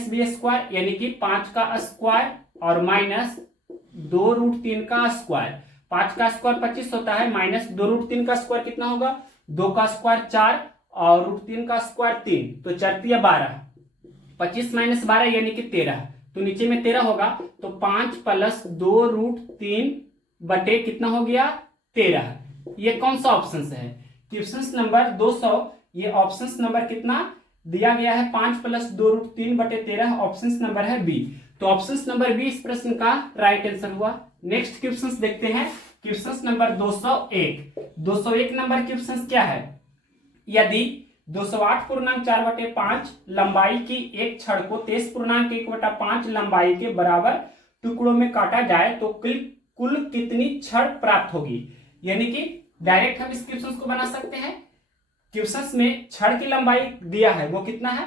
- b² यानी कि 5 का स्क्वायर और माइनस 2√3 का स्क्वायर। 5 का स्क्वायर 25 होता है, माइनस 2√3 का स्क्वायर कितना होगा, 2 का स्क्वायर 4 और √3 का स्क्वायर 3, तो 4 12, 25 - 12 यानी कि 13, तो नीचे में 13 होगा, तो 5 + 2√3 बटे कितना हो गया 13। ये कौन सा ऑप्शन है? क्वेश्चन नंबर 200, ये ऑप्शन नंबर कितना दिया गया है? 5 + 2√3 बटे 13, ऑप्शन नंबर है बी। तो ऑप्शन नंबर बी इस प्रश्न का राइट आंसर हुआ। नेक्स्ट क्वेश्चन देखते हैं, क्वेश्चन नंबर 201 नंबर क्वेश्चन क्या है? यदि 208.4/5 लंबाई की एक छड़ को 23.1/5 लंबाई के बराबर टुकड़ों में काटा जाए तो कुल कितनी छड़ प्राप्त होगी? यानी कि डायरेक्ट हम इस क्वेश्चन को बना सकते हैं। क्वेश्चन में छड़ की लंबाई दिया है, वो कितना है?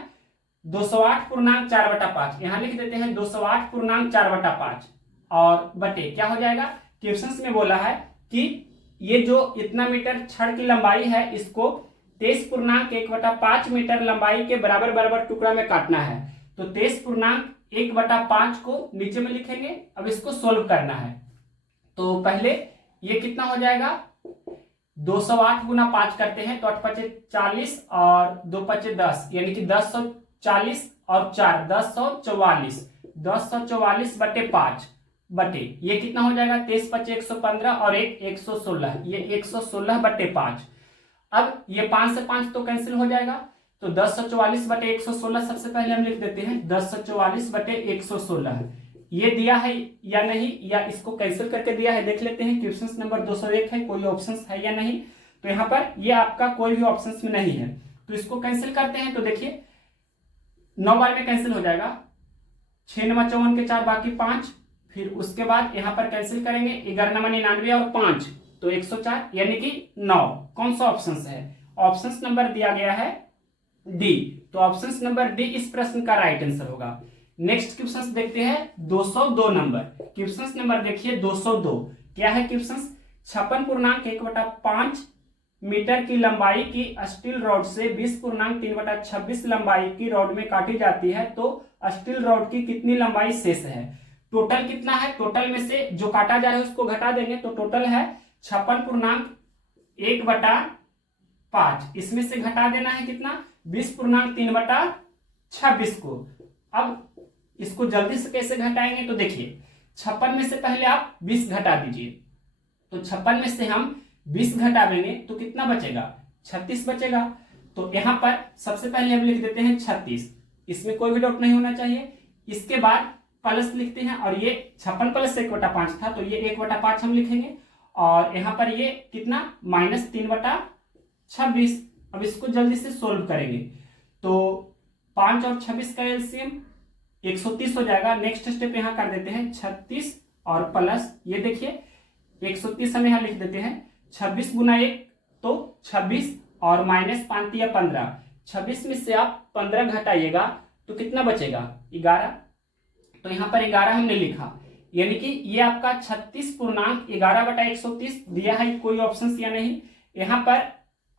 208.4/5, यहां लिख देते हैं 208.4/5 और बटे क्या हो जाएगा? क्वेश्चन में बोला है कि ये जो इतना मीटर छड़ की लंबाई है इसको 23.1/5 मीटर लंबाई के बराबर बराबर टुकड़ा में काटना है। तो 23.1/5 को नीचे में लिखेंगे। अब इसको सोल्व करना है, तो पहले ये कितना हो जाएगा? 208 × 5 करते हैं तो 8 × 5 = 40 और 2 × 5 = 10, यानी कि 1040 और 4 1044, 1044/5 बटे ये कितना हो जाएगा? 23 × 5 = 115 और 1 116, ये 116/5। अब ये 5 से 5 तो कैंसिल हो जाएगा, तो 1044/116 सबसे पहले हम लिख देते हैं 1044/116। ये दिया है या नहीं, या इसको कैंसिल करके दिया है देख लेते हैं। क्वेश्चन नंबर 201 है, कोई ऑप्शन है या नहीं? तो यहाँ पर ये आपका कोई भी ऑप्शन में नहीं है, तो इसको कैंसिल करते हैं। तो देखिए 9 बार में कैंसिल हो जाएगा, 6 × 9 = 54 के 4 बाकी 5, फिर उसके बाद यहाँ पर कैंसिल करेंगे 11 × 9 = 99 और 5 तो 104, यानी कि 9। कौन सा ऑप्शन है? ऑप्शन नंबर दिया गया है डी, तो ऑप्शन नंबर डी इस प्रश्न का राइट आंसर होगा। नेक्स्ट क्वेश्चन देखते हैं 202 नंबर। क्वेश्चन नंबर देखिए 202 क्या है क्वेश्चन? 56.1/5 मीटर की लंबाई की स्टील रॉड से 20.3/26 लंबाई की रॉड में काटी जाती है, तो स्टील रॉड की कितनी लंबाई शेष है? टोटल कितना है? टोटल में से जो काटा जा रहा है उसको घटा देंगे, तो टोटल है 56.1/5, इसमें से घटा देना है कितना? 20.3/26 को। अब इसको जल्दी से कैसे घटाएंगे? तो देखिए 56 में से पहले आप 20 घटा दीजिए, तो 56 में से हम 20 घटा देंगे तो कितना बचेगा? 36 बचेगा। तो यहां पर सबसे पहले हम लिख देते हैं 36, इसमें कोई भी डाउट नहीं होना चाहिए। इसके बाद प्लस लिखते हैं, और ये 56 + 1/5 था, तो ये 1/5 हम लिखेंगे, और यहाँ पर ये कितना? -3/26। अब इसको जल्दी से सोल्व करेंगे, तो 5 और 26 का एलसीएम 130 हो जाएगा। नेक्स्ट स्टेप यहाँ कर देते हैं 36 और प्लस, ये देखिए 130 हम यहाँ लिख देते हैं, 26 × 1 तो 26 और -5 या 15, 26 में से आप 15 घटाइएगा तो कितना बचेगा? 11। तो यहाँ पर 11 हमने लिखा, यानी कि ये आपका 36.11/130 दिया है। कोई ऑप्शन या नहीं? यहाँ पर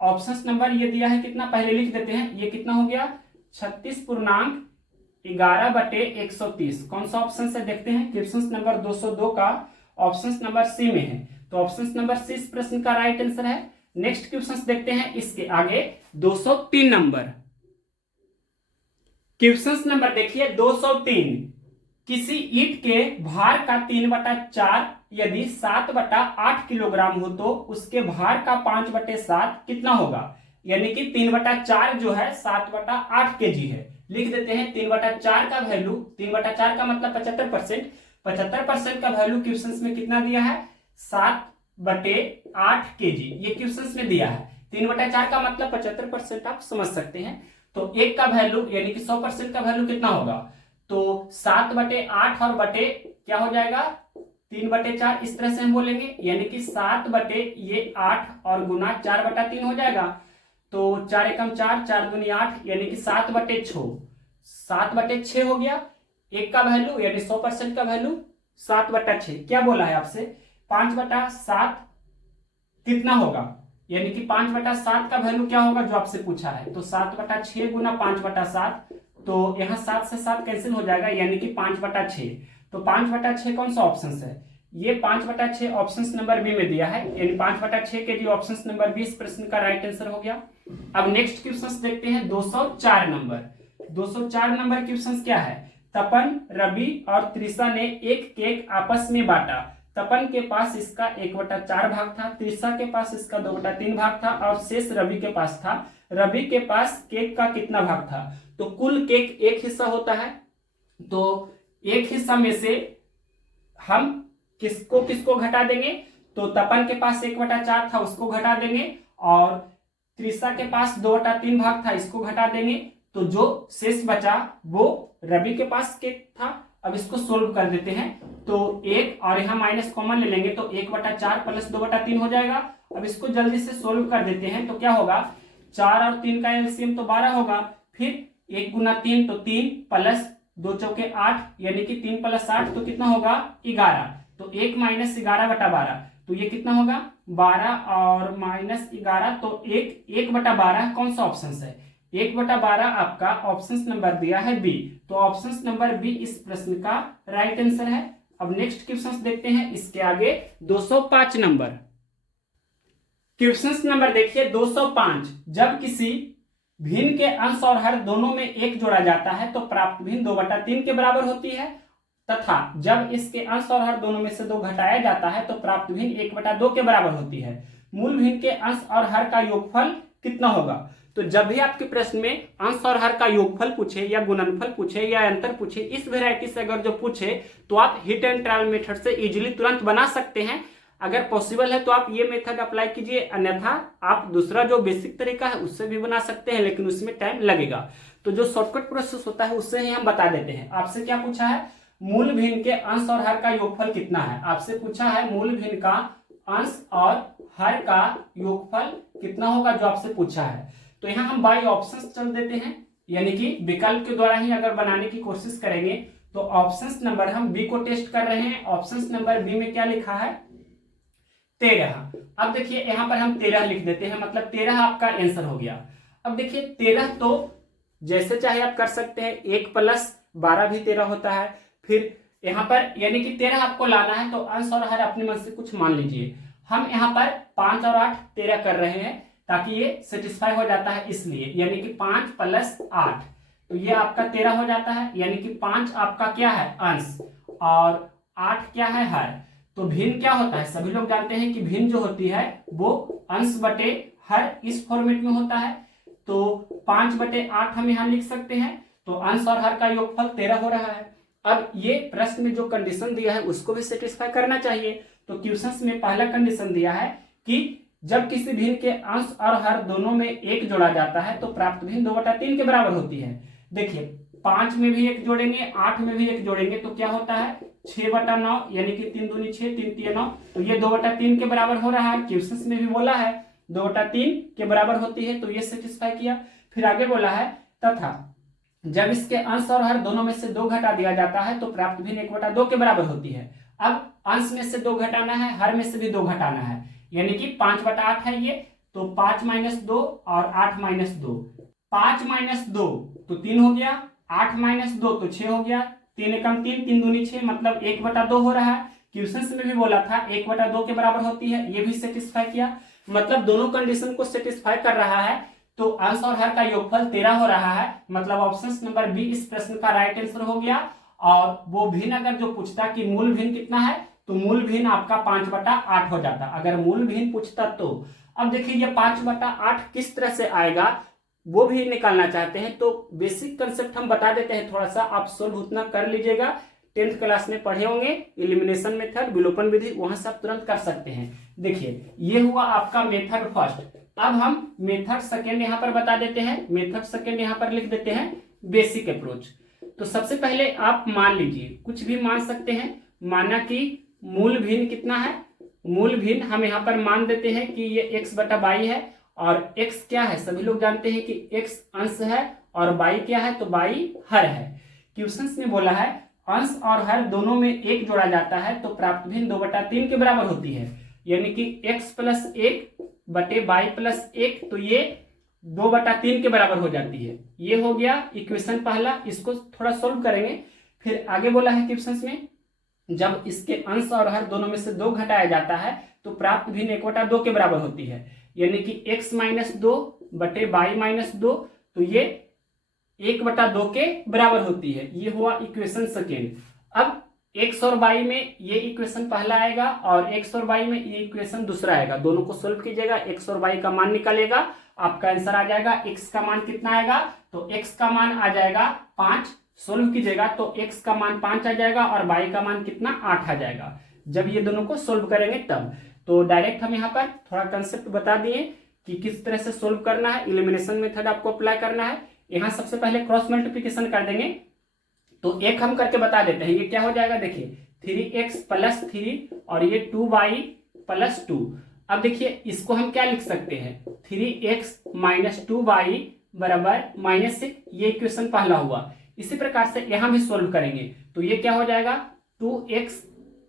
ऑप्शन नंबर ये दिया है कितना, पहले लिख देते हैं। ये कितना हो गया? 36.11/130। कौन सा ऑप्शन से देखते हैं? क्वेश्चन नंबर 202 का ऑप्शन नंबर सी में है, तो ऑप्शन नंबर सी इस प्रश्न का राइट आंसर है। नेक्स्ट क्वेश्चन देखते हैं इसके आगे 203 नंबर। क्वेश्चन नंबर देखिए 203, किसी ईंट के भार का 3/4 यदि 7/8 किलोग्राम हो तो उसके भार का 5/7 कितना होगा? यानी कि 3/4 जो है 7/8 kg है। लिख देते हैं 3/4 का वैल्यू, 3/4 का मतलब 75%, 75% का वैल्यू क्वेश्चन में कितना दिया है? 7/8 kg, ये क्वेश्चन में दिया है। 3/4 का मतलब 75% आप समझ सकते हैं। तो एक का वैल्यू यानी कि 100% का वैल्यू कितना होगा? तो 7/8 और बटे क्या हो जाएगा? 3/4, इस तरह से हम बोलेंगे, यानी कि 7/8 और गुना 4/3 हो जाएगा। तो 4 एकम 4, 4 दूनी 8, यानी कि 7/6, 7/6 हो गया। एक का वैल्यू यानी 100% का वैल्यू 7/6। क्या बोला है आपसे? 5/7 कितना होगा? यानी कि 5/7 का वैल्यू क्या होगा जो आपसे पूछा है? तो 7/6 गुना 5/7, तो यहाँ 7 से 7 कैंसिल हो जाएगा, यानी कि 5/6। तो 5/6 कौन सा ऑप्शन है? ये 5/6 ऑप्शन नंबर बी में दिया है, यानी 5/6 के लिए ऑप्शन नंबर बी इस प्रश्न का राइट आंसर हो गया। अब नेक्स्ट क्वेश्चन देखते हैं 204 नंबर। 204 नंबर क्वेश्चन क्या है? तपन, रवि और त्रिशा ने एक केक आपस में बांटा। तपन के पास इसका 1/4 भाग था, त्रिशा के पास इसका 2/3 भाग था और शेष रवि के पास था। रवि के पास केक का कितना भाग था? तो कुल केक एक हिस्सा होता है, तो एक हिस्सा में से हम किसको किसको घटा देंगे? तो तपन के पास 1/4 था, उसको घटा देंगे, और त्रिशा के पास 2/3 भाग था, इसको घटा देंगे। तो जो शेष बचा वो रवि के पास केक था। अब इसको सोल्व कर देते हैं, तो एक और यहाँ माइनस कॉमन ले लेंगे, तो 1/4 प्लस 2/3 हो जाएगा। अब इसको जल्दी से सोल्व कर देते हैं, तो क्या होगा? 4 और 3 का एलसीएम तो 12 होगा, फिर 1 गुना 3 तो 3 प्लस 2 चौके 8, यानी कि 3 प्लस 8 तो कितना होगा? 11। तो 1 माइनस 11/12, तो ये कितना होगा? 12 और माइनस 11, तो 1/12 कौन सा ऑप्शन है? 1/12 आपका ऑप्शन नंबर दिया है बी, तो ऑप्शन नंबर बी इस प्रश्न का राइट आंसर है। अब नेक्स्ट क्वेश्चन देखते हैं इसके आगे 205 नंबर। क्वेश्चन नंबर देखिए 205। जब किसी भिन्न के अंश और हर दोनों में एक जोड़ा जाता है तो प्राप्त भिन्न 2/3 के बराबर होती है, तथा जब इसके अंश और हर दोनों में से 2 घटाया जाता है तो प्राप्त भिन्न 1/2 के बराबर होती है। मूल भिन्न के अंश और हर का योगफल कितना होगा? तो जब भी आपके प्रश्न में अंश और हर का योगफल पूछे या गुणनफल पूछे या अंतर पूछे, इस वैरायटी से अगर जो पूछे तो आप हिट एंड ट्रायल मेथड से इजीली तुरंत बना सकते हैं। अगर पॉसिबल है तो आप ये मेथड अप्लाई कीजिए, अन्यथा आप दूसरा जो बेसिक तरीका है उससे भी बना सकते हैं, लेकिन उसमें टाइम लगेगा। तो जो शॉर्टकट प्रोसेस होता है उससे ही हम बता देते हैं। आपसे क्या पूछा है? मूल भिन्न के अंश और हर का योगफल कितना है? आपसे पूछा है मूल भिन्न का अंश और हर का योगफल कितना होगा, जो आपसे पूछा है। तो यहाँ हम बाई ऑप्शन चल देते हैं, यानी कि विकल्प के द्वारा ही अगर बनाने की कोशिश करेंगे। तो ऑप्शन नंबर हम बी को टेस्ट कर रहे हैं। ऑप्शन नंबर बी में क्या लिखा है? 13। अब देखिए यहाँ पर हम 13 लिख देते हैं, मतलब 13 आपका आंसर हो गया। अब देखिए 13 तो जैसे चाहे आप कर सकते हैं, 1 प्लस 12 भी 13 होता है। फिर यहाँ पर यानी कि 13 आपको लाना है, तो अंश और हर अपने मन से कुछ मान लीजिए। हम यहाँ पर 5 और 8 13 कर रहे हैं ताकि ये सेटिस्फाई हो जाता है, इसलिए यानी कि 5 प्लस 8, तो ये आपका 13 हो जाता है। यानी कि 5 आपका क्या है? अंश, और 8 क्या है? हर। तो भिन्न क्या होता है? सभी लोग जानते हैं कि भिन्न जो होती है वो अंश बटे हर इस फॉर्मेट में होता है। तो 5/8 हम यहाँ लिख सकते हैं, तो अंश और हर का योगफल 13 हो रहा है। अब ये प्रश्न में जो कंडीशन दिया है उसको भी सेटिस्फाई करना चाहिए। तो क्वेश्चन में पहला कंडीशन दिया है कि जब किसी भिन्न के अंश और हर दोनों में एक जोड़ा जाता है तो प्राप्त भिन्न 2/3 के बराबर होती है। देखिए 5 में भी एक जोड़ेंगे, 8 में भी एक जोड़ेंगे, तो क्या होता है? 6/9, यानी कि 3 दूनी 6, 3 तिया 9, तो ये 2/3 के बराबर हो रहा है। क्वेश्चन में भी बोला है 2/3 के बराबर होती है, तो ये सेटिस्फाई किया। फिर आगे बोला है तथा जब इसके अंश और हर दोनों में से 2 घटा दिया जाता है तो प्राप्त भिन्न 1/2 के बराबर होती है। अब अंश में से 2 घटाना है, हर में से भी 2 घटाना है, यानी कि 5/8 है ये, तो 5 - 2 और 8 - 2, 5 - 2 तो 3 हो गया, 8 - 2 तो 6 हो गया, 3 एकम 3, 3 दूनी 6, मतलब 1/2 हो रहा है। क्वेश्चन में भी बोला था 1/2 के बराबर होती है, ये भी सेटिस्फाई किया, मतलब दोनों कंडीशन को सेटिस्फाई कर रहा है। तो अंश और हर का योगफल 13 हो रहा है, मतलब ऑप्शन नंबर बी इस प्रश्न का राइट आंसर हो गया। और वो भिन्न अगर जो पूछता कि मूल भिन्न कितना है, तो मूल भिन्न आपका 5/8 हो जाता, अगर मूल भिन्न पूछता तो। अब देखिए ये 5/8 किस तरह से आएगा वो भी निकालना चाहते हैं, तो बेसिक कंसेप्ट हम बता देते हैं, थोड़ा सा आप सोल्व उतना कर लीजिएगा। 10th क्लास में पढ़े होंगे एलिमिनेशन मेथड, विलोपन विधि, वहां से आप तुरंत कर सकते हैं। देखिए ये हुआ आपका मेथड फर्स्ट। अब हम मेथड सेकेंड यहाँ पर बता देते हैं। मेथड सेकेंड यहाँ पर लिख देते हैं बेसिक अप्रोच। तो सबसे पहले आप मान लीजिए, कुछ भी मान सकते हैं, माना कि मूल भिन्न कितना है? मूल भिन्न हम यहाँ पर मान देते हैं कि ये x/y है, और x क्या है? सभी लोग जानते हैं कि x अंश है और y क्या है? तो y हर है। क्वेश्चन में बोला है अंश और हर दोनों में एक जोड़ा जाता है तो प्राप्त भिन्न 2/3 के बराबर होती है, यानी कि x + 1 बटे y + 1, तो ये 2/3 के बराबर हो जाती है। ये हो गया इक्वेशन पहला, इसको थोड़ा सोल्व करेंगे। फिर आगे बोला है क्वेश्चन में जब इसके अंश और हर दोनों में से 2 घटाया जाता है तो प्राप्त भिन्न 1/2 के बराबर होती है, यानी कि x - 2 बटे बाई माइनस 2, तो ये 1/2 के बराबर होती है। ये हुआ इक्वेशन सेकेंड। अब x और y में ये इक्वेशन पहला आएगा और x और y में ये इक्वेशन दूसरा आएगा। दोनों को सोल्व कीजिएगा, x और y का मान निकलेगा, आपका आंसर आ जाएगा। x का मान कितना आएगा, तो x का मान आ जाएगा 5। सोल्व कीजिएगा तो x का मान 5 आ जाएगा और y का मान कितना 8 आ जाएगा। जब ये दोनों को सोल्व करेंगे तब। तो डायरेक्ट हम यहाँ पर थोड़ा कंसेप्ट बता दिए कि किस तरह से सोल्व करना है, इलिमिनेशन मेथड आपको अप्लाई करना है। यहाँ सबसे पहले क्रॉस मल्टीप्लिकेशन कर देंगे, तो एक हम करके बता देते हैं। ये क्या हो जाएगा, देखिए 3x + 3 और ये 2y + 2। अब देखिए इसको हम क्या लिख सकते हैं, 3x - 2y = -6। ये इक्वेशन पहला हुआ। इसी प्रकार से यहाँ भी सोल्व करेंगे तो ये क्या हो जाएगा, 2x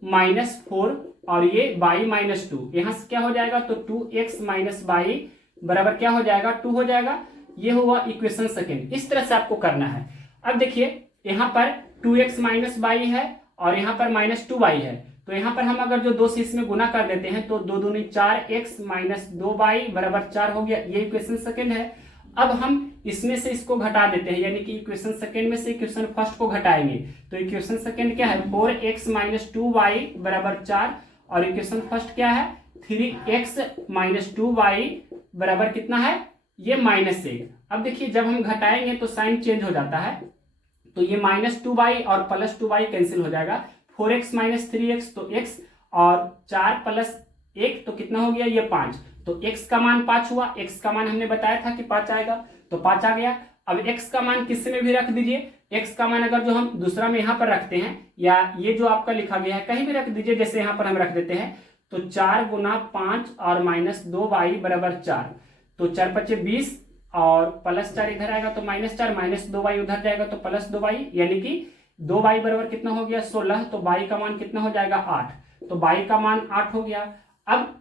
- 4 और ये y - 2। यहाँ से क्या हो जाएगा, तो 2x - y बराबर क्या हो जाएगा, 2 हो जाएगा। ये हुआ इक्वेशन सेकेंड। इस तरह से आपको करना है। अब देखिए यहाँ पर 2x - y है और यहाँ पर -2y है, तो यहाँ पर हम अगर जो 2 से इसमें गुना कर देते हैं तो 2 दूनी 4x - 2y = 4 हो गया। ये इक्वेशन सेकेंड है। अब हम इसमें से इसको घटा देते हैं, यानी कि इक्वेशन सेकेंड में से इक्वेशन फर्स्ट को घटाएंगे। तो इक्वेशन सेकेंड क्या है, 4x - 2y = 4 और इक्वेशन फर्स्ट क्या है, 3x - 2y बराबर कितना है, ये -1। अब देखिए जब हम घटाएंगे तो साइन चेंज हो जाता है, तो ये -2y और +2y कैंसिल हो जाएगा। 4x - 3x तो x और 4 + 1 तो कितना हो गया, ये 5। तो x का मान 5 हुआ। x का मान हमने बताया था कि 5 आएगा, तो 5 आ गया। अब x का मान किसी में भी रख दीजिए। x का मान अगर जो हम दूसरा में यहाँ पर रखते हैं या ये जो आपका लिखा गया है कहीं भी रख दीजिए, जैसे यहाँ पर हम रख देते हैं, तो 4 × 5 और -2y = 4। तो 4 × 5 = 20 और +4 इधर आएगा तो -4, -2y उधर जाएगा तो +2y, यानी कि 2y बराबर कितना हो गया, 16। तो y का मान कितना हो जाएगा, 8। तो y का मान 8 हो गया। अब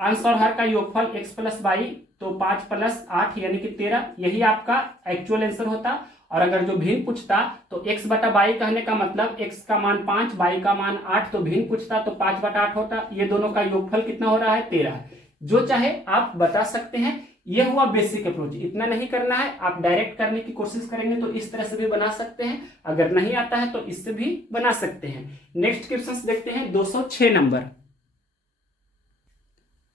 अंश और हर का योगफल x + y, तो 5 + 8 यानी कि 13। यही आपका एक्चुअल आंसर होता। और अगर जो भिन्न पूछता तो x/y कहने का मतलब x का मान 5, y का मान 8, तो भिन्न पूछता तो 5/8 होता। ये दोनों का योगफल कितना हो रहा है, 13। जो चाहे आप बता सकते हैं। ये हुआ बेसिक अप्रोच। इतना नहीं करना है, आप डायरेक्ट करने की कोशिश करेंगे तो इस तरह से भी बना सकते हैं। अगर नहीं आता है तो इससे भी बना सकते हैं। नेक्स्ट क्वेश्चन देखते हैं 206 नंबर।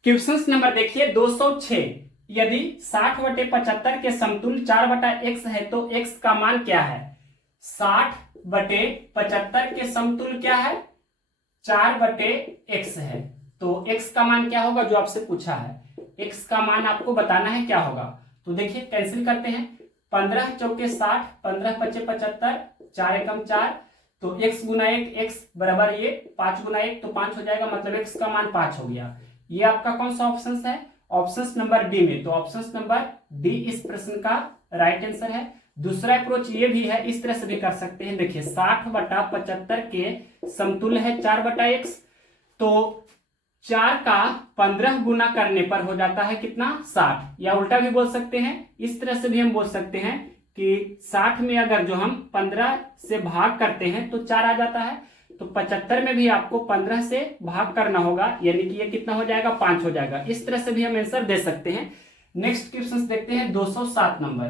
क्वेश्चन नंबर देखिए 206। यदि 60/75 के समतुल्य 4/x है तो x का मान क्या है। 60/75 के समतुल्य क्या है, 4/x है। तो x का मान क्या होगा, जो आपसे पूछा है, x का मान आपको बताना है क्या होगा। तो देखिए कैंसिल करते हैं, 15 चौके 60, 15 पचे 75, 4 एकम 4, तो x × 1 x बराबर ये 5 × 1 तो 5 हो जाएगा, मतलब x का मान 5 हो गया। ये आपका कौन सा ऑप्शन है, ऑप्शन नंबर डी में। तो ऑप्शन नंबर डी इस प्रश्न का राइट आंसर है। दूसरा अप्रोच ये भी है, इस तरह से भी कर सकते हैं। देखिए 60/75 के समतुल्य है 4/x, तो 4 का 15 गुना करने पर हो जाता है कितना, 60। या उल्टा भी बोल सकते हैं, इस तरह से भी हम बोल सकते हैं कि 60 में अगर जो हम 15 से भाग करते हैं तो 4 आ जाता है। तो 75 में भी आपको 15 से भाग करना होगा, यानी कि ये कितना हो जाएगा, 5 हो जाएगा। इस तरह से भी हम आंसर दे सकते हैं। नेक्स्ट क्वेश्चन देखते हैं 207 नंबर।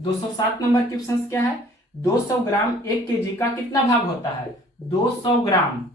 207 नंबर क्वेश्चन क्या है, 200 ग्राम 1 kg का कितना भाग होता है। 200 ग्राम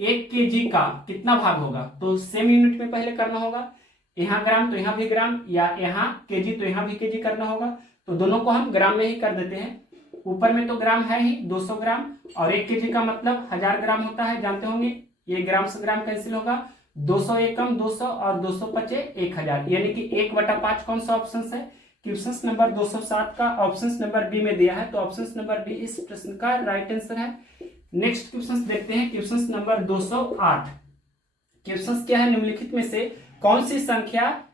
1 kg का कितना भाग होगा, तो सेम यूनिट में पहले करना होगा। यहाँ ग्राम तो यहाँ भी ग्राम, या यहाँ केजी तो यहाँ भी केजी करना होगा। तो दोनों को हम ग्राम में ही कर देते हैं। ऊपर में तो ग्राम है ही 200 ग्राम, और 1 kg का मतलब 1000 ग्राम होता है, जानते होंगे। ये ग्राम से ग्राम कैंसिल होगा, 200 एकम 200 और 200 पचे 1000, यानी कि 1/5 कौन सा ऑप्शन है, क्वेश्चन नंबर 207 का ऑप्शन नंबर बी में दिया है। तो ऑप्शन नंबर बी इस प्रश्न का राइट आंसर है। नेक्स्ट क्वेश्चन देखते हैं, क्वेश्चन नंबर 208। क्वेश्चन क्या है, निम्नलिखित में से कौन सी संख्या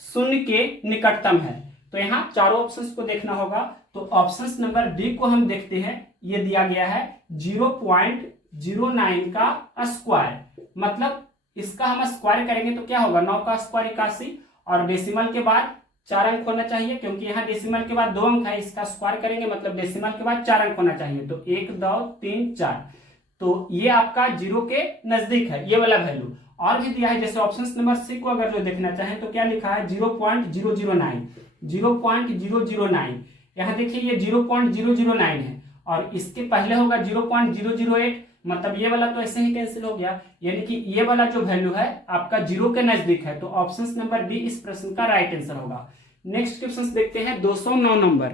शून्य के निकटतम है। तो यहाँ चारों ऑप्शंस को देखना होगा। तो ऑप्शन नंबर डी को हम देखते हैं, ये दिया गया है 0.09 का स्क्वायर, मतलब इसका हम स्क्वायर करेंगे तो क्या होगा, 9 का स्क्वायर 81, और डेसिमल के बाद 4 अंक होना चाहिए, क्योंकि यहाँ डेसिमल के बाद 2 अंक है। इसका स्क्वायर करेंगे मतलब डेसिमल के बाद 4 अंक होना चाहिए। तो 1 2 3 4, तो ये आपका 0 के नजदीक है, ये वाला वैल्यू। और भी दिया है, जैसे ऑप्शन नंबर सी को अगर जो देखना चाहें तो क्या लिखा है 0.009, 0.009। यहाँ देखिए ये 0.009 है और इसके पहले होगा 0.008, मतलब ये वाला तो ऐसे ही कैंसिल हो गया, यानी कि ये वाला जो वैल्यू है आपका जीरो के नजदीक है। तो ऑप्शन नंबर डी इस प्रश्न का राइट आंसर होगा। नेक्स्ट क्वेश्चन देखते हैं 209 नंबर।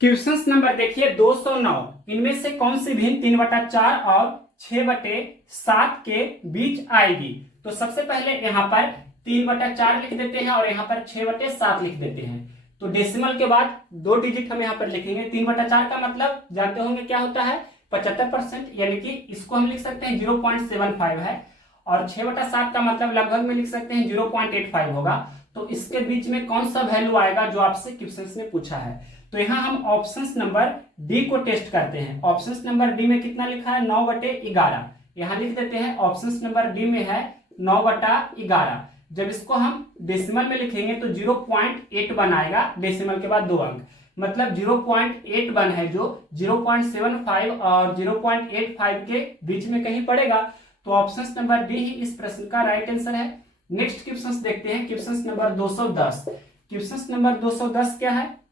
क्वेश्चन नंबर देखिए 209, इनमें से कौन सी भिन्न 3/4 और 6/7 के बीच आएगी? तो सबसे पहले यहाँ पर 3/4 लिख देते हैं और यहाँ पर 6/7 लिख देते हैं। तो डेसिमल के बाद 2 डिजिट हम यहाँ पर लिखेंगे। 3/4 का मतलब जानते होंगे क्या होता है, 75%, यानी कि इसको हम लिख सकते हैं 0.75 है। और 6/7 का मतलब लगभग में लिख सकते हैं 0.85 होगा। तो इसके बीच में कौन सा वैल्यू आएगा जो आपसे क्वेश्चन ने पूछा है? तो यहाँ हम ऑप्शन नंबर डी को टेस्ट करते हैं। ऑप्शन नंबर डी में कितना लिखा है 9/11, यहाँ लिख देते हैं। ऑप्शन नंबर डी में है 9/11। जब इसको हम डेसिमल में लिखेंगे तो 0.81 आएगा, डेसिमल के बाद 2 अंक, मतलब 0.81 है जो 0.75 और 0.85 के बीच में कहीं पड़ेगा। तो ऑप्शन नंबर डी ही इस प्रश्न का राइट आंसर है। नेक्स्ट क्वेश्चन देखते हैं, क्वेश्चन नंबर 210। क्वेश्चन नंबर 210 क्या है?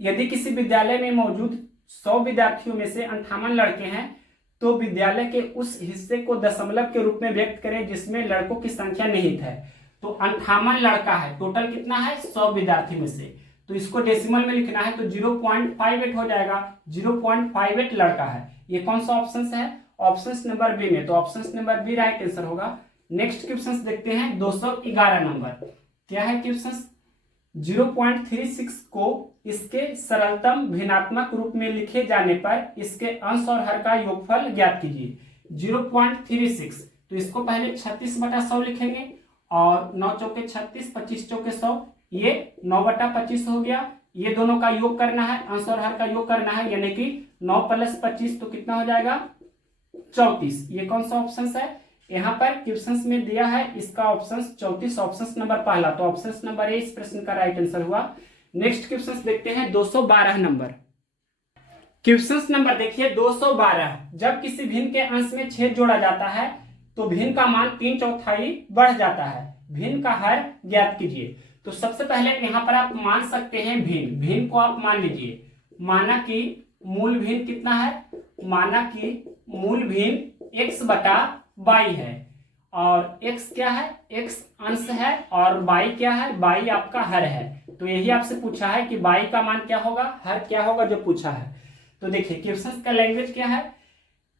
यदि किसी विद्यालय में मौजूद 100 विद्यार्थियों में से 58 लड़के हैं तो विद्यालय के उस हिस्से को दशमलव के रूप में व्यक्त करें जिसमें लड़कों की संख्या निहित है। तो 58 लड़का है, टोटल कितना है 100 विद्यार्थी में से, तो इसको डेसिमल में लिखना है तो 0.58 हो जाएगा। 0.58 लड़का है। ये कौन सा ऑप्शन है? ऑप्शन नंबर बी में, तो option number B right answer होगा। नेक्स्ट क्वेश्चन देखते हैं 211 नंबर। क्या है क्वेश्चन? 0.36 को इसके सरलतम भिन्नात्मक रूप में लिखे जाने पर इसके अंश और हर का योगफल ज्ञात कीजिए। 0.36, तो इसको पहले 36/100 लिखेंगे और 9 चौके 36, 25 चौके 100, ये 9/25 हो गया। ये दोनों का योग करना है, अंश और हर का योग करना है, यानी कि 9 + 25 तो कितना हो जाएगा 34। ये कौन सा ऑप्शन है? यहाँ पर क्वेश्चन में दिया है इसका ऑप्शन 34, ऑप्शन नंबर पहला, तो ऑप्शन नंबर ए इस प्रश्न का राइट आंसर हुआ। नेक्स्ट क्वेश्चन देखते हैं 212 नंबर। क्वेश्चन नंबर देखिए 212, जब किसी भिन्न के अंश में छेद जोड़ा जाता है तो भिन्न का मान 3/4 बढ़ जाता है। भिन्न का हर ज्ञात कीजिए। तो सबसे पहले यहाँ पर आप मान सकते हैं भिन्न, भिन्न को आप मान लीजिए। माना कि मूल भिन्न कितना है? माना कि मूल भिन्न x/y है और x क्या है? x अंश है और y क्या है? y आपका हर है। तो यही आपसे पूछा है कि y का मान क्या होगा, हर क्या होगा, जो पूछा है। तो देखिए क्वेश्चन का लैंग्वेज क्या है?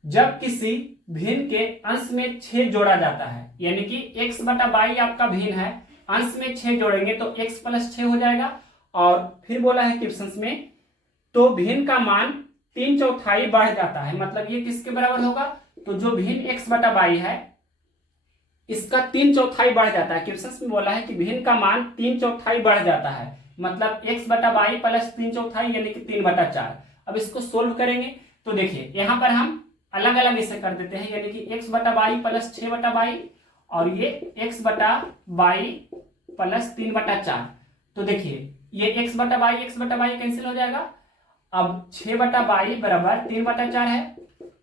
जब किसी भिन्न के अंश में 6 जोड़ा जाता है, यानी कि x/y आपका भिन्न है, अंश में 6 जोड़ेंगे तो x + 6 हो जाएगा। और फिर बोला है क्वेश्चन में तो भिन्न का मान 3/4 बढ़ जाता है, मतलब ये किसके बराबर होगा? तो जो भिन्न x/y है इसका 3/4 बढ़ जाता है। क्वेश्चन में बोला है कि भिन्न का मान 3/4 बढ़ जाता है, मतलब x/y + 3/4 यानी कि 3/4। अब इसको सोल्व करेंगे तो देखिए यहाँ पर हम अलग अलग इसे कर देते हैं, यानी कि x/y + 6/y और ये x/y + 3/4। तो देखिए ये x/y कैंसिल हो जाएगा। अब 6/y बराबर 3/4 है,